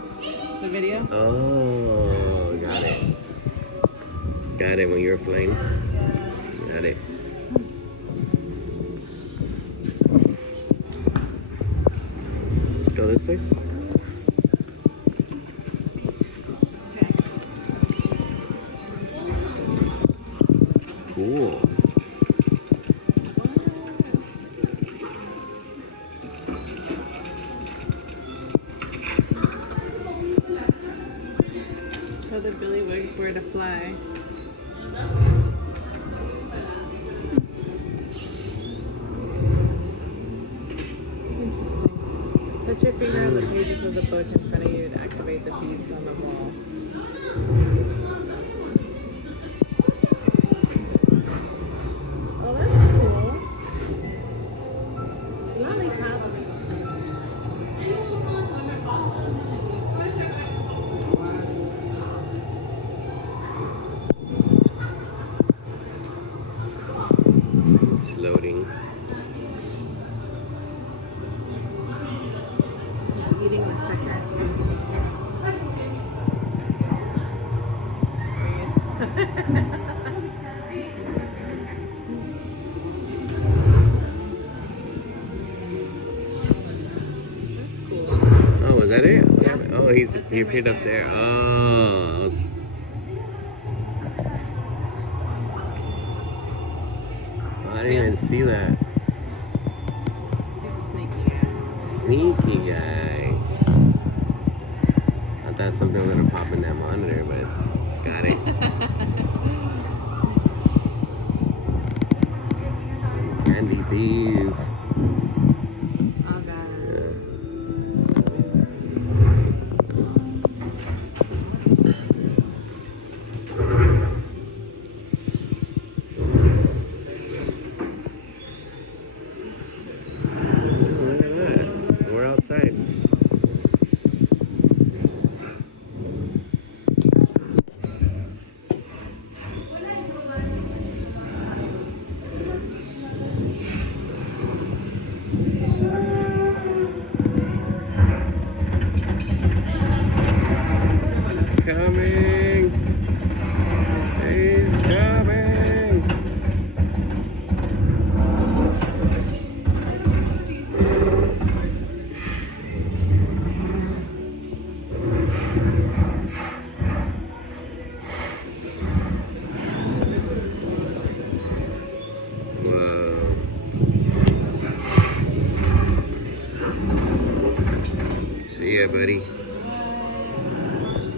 the video. Oh, got it. Got it when you were flying. Got it. Let's go this way. Cool. Tell the Billy where to fly. Interesting. Touch your finger on the pages of the book in front of you to activate the piece on the wall. Oh, that's cool. Lollipop. It's loading. He's eating the second. That's cool. Oh, was that it? Yeah. Oh, he appeared up there. Oh, I was... I didn't even see that. Sneaky guy. I thought something was gonna pop in that monitor, but got it. Candy thief. Oh god. inside. Coming! He's coming! Whoa. See ya, buddy.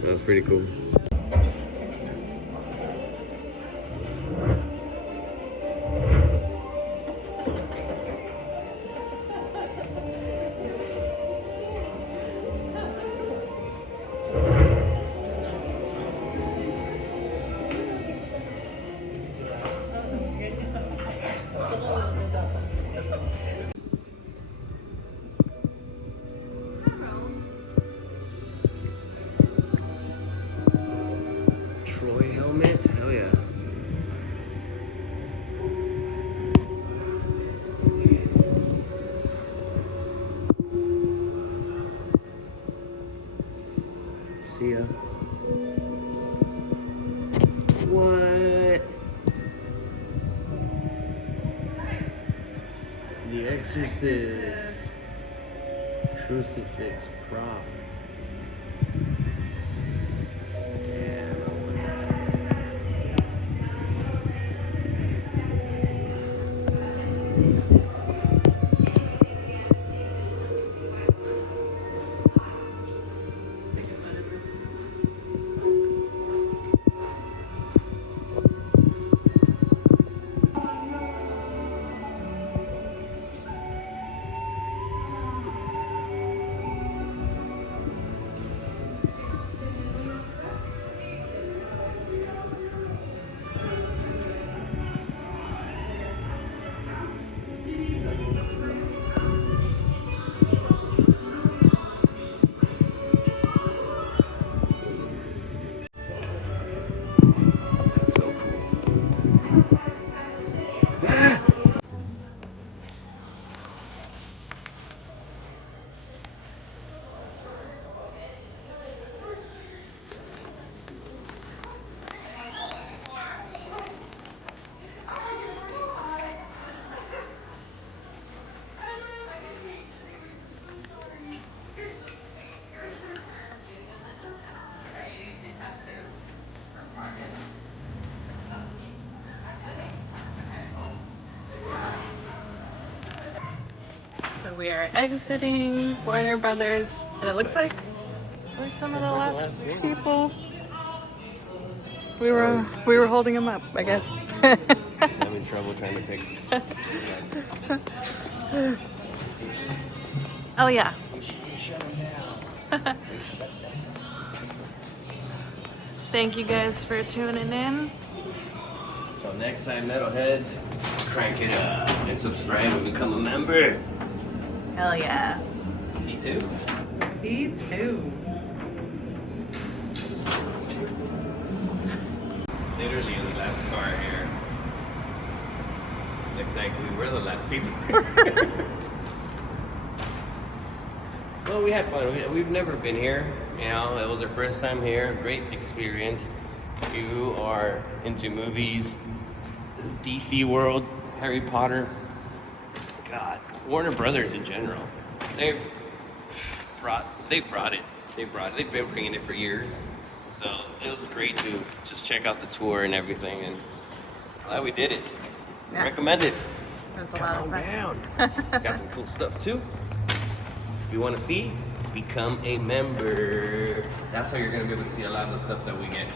That's pretty cool. Troy helmet? Hell yeah. See ya. What? The Exorcist crucifix prop. So we are exiting Warner Brothers, and it looks like we're some of the last people. We were holding them up, I guess. Having trouble trying to pick. Oh yeah. Thank you guys for tuning in. So next time, metalheads, crank it up and subscribe and become a member. Hell yeah. Me too. Me too. Literally the last car here. Looks like we were the last people. Well, we had fun. We've never been here. You know, it was our first time here. Great experience. If you are into movies, DC world, Harry Potter, God, Warner Brothers in general. They've brought it. They've been bringing it for years. So it was great to just check out the tour and everything, and glad we did it. Yeah. Recommend it. It was a Come lot on of fun. down. Got some cool stuff too. If you want to see, become a member. That's how you're gonna be able to see a lot of the stuff that we get.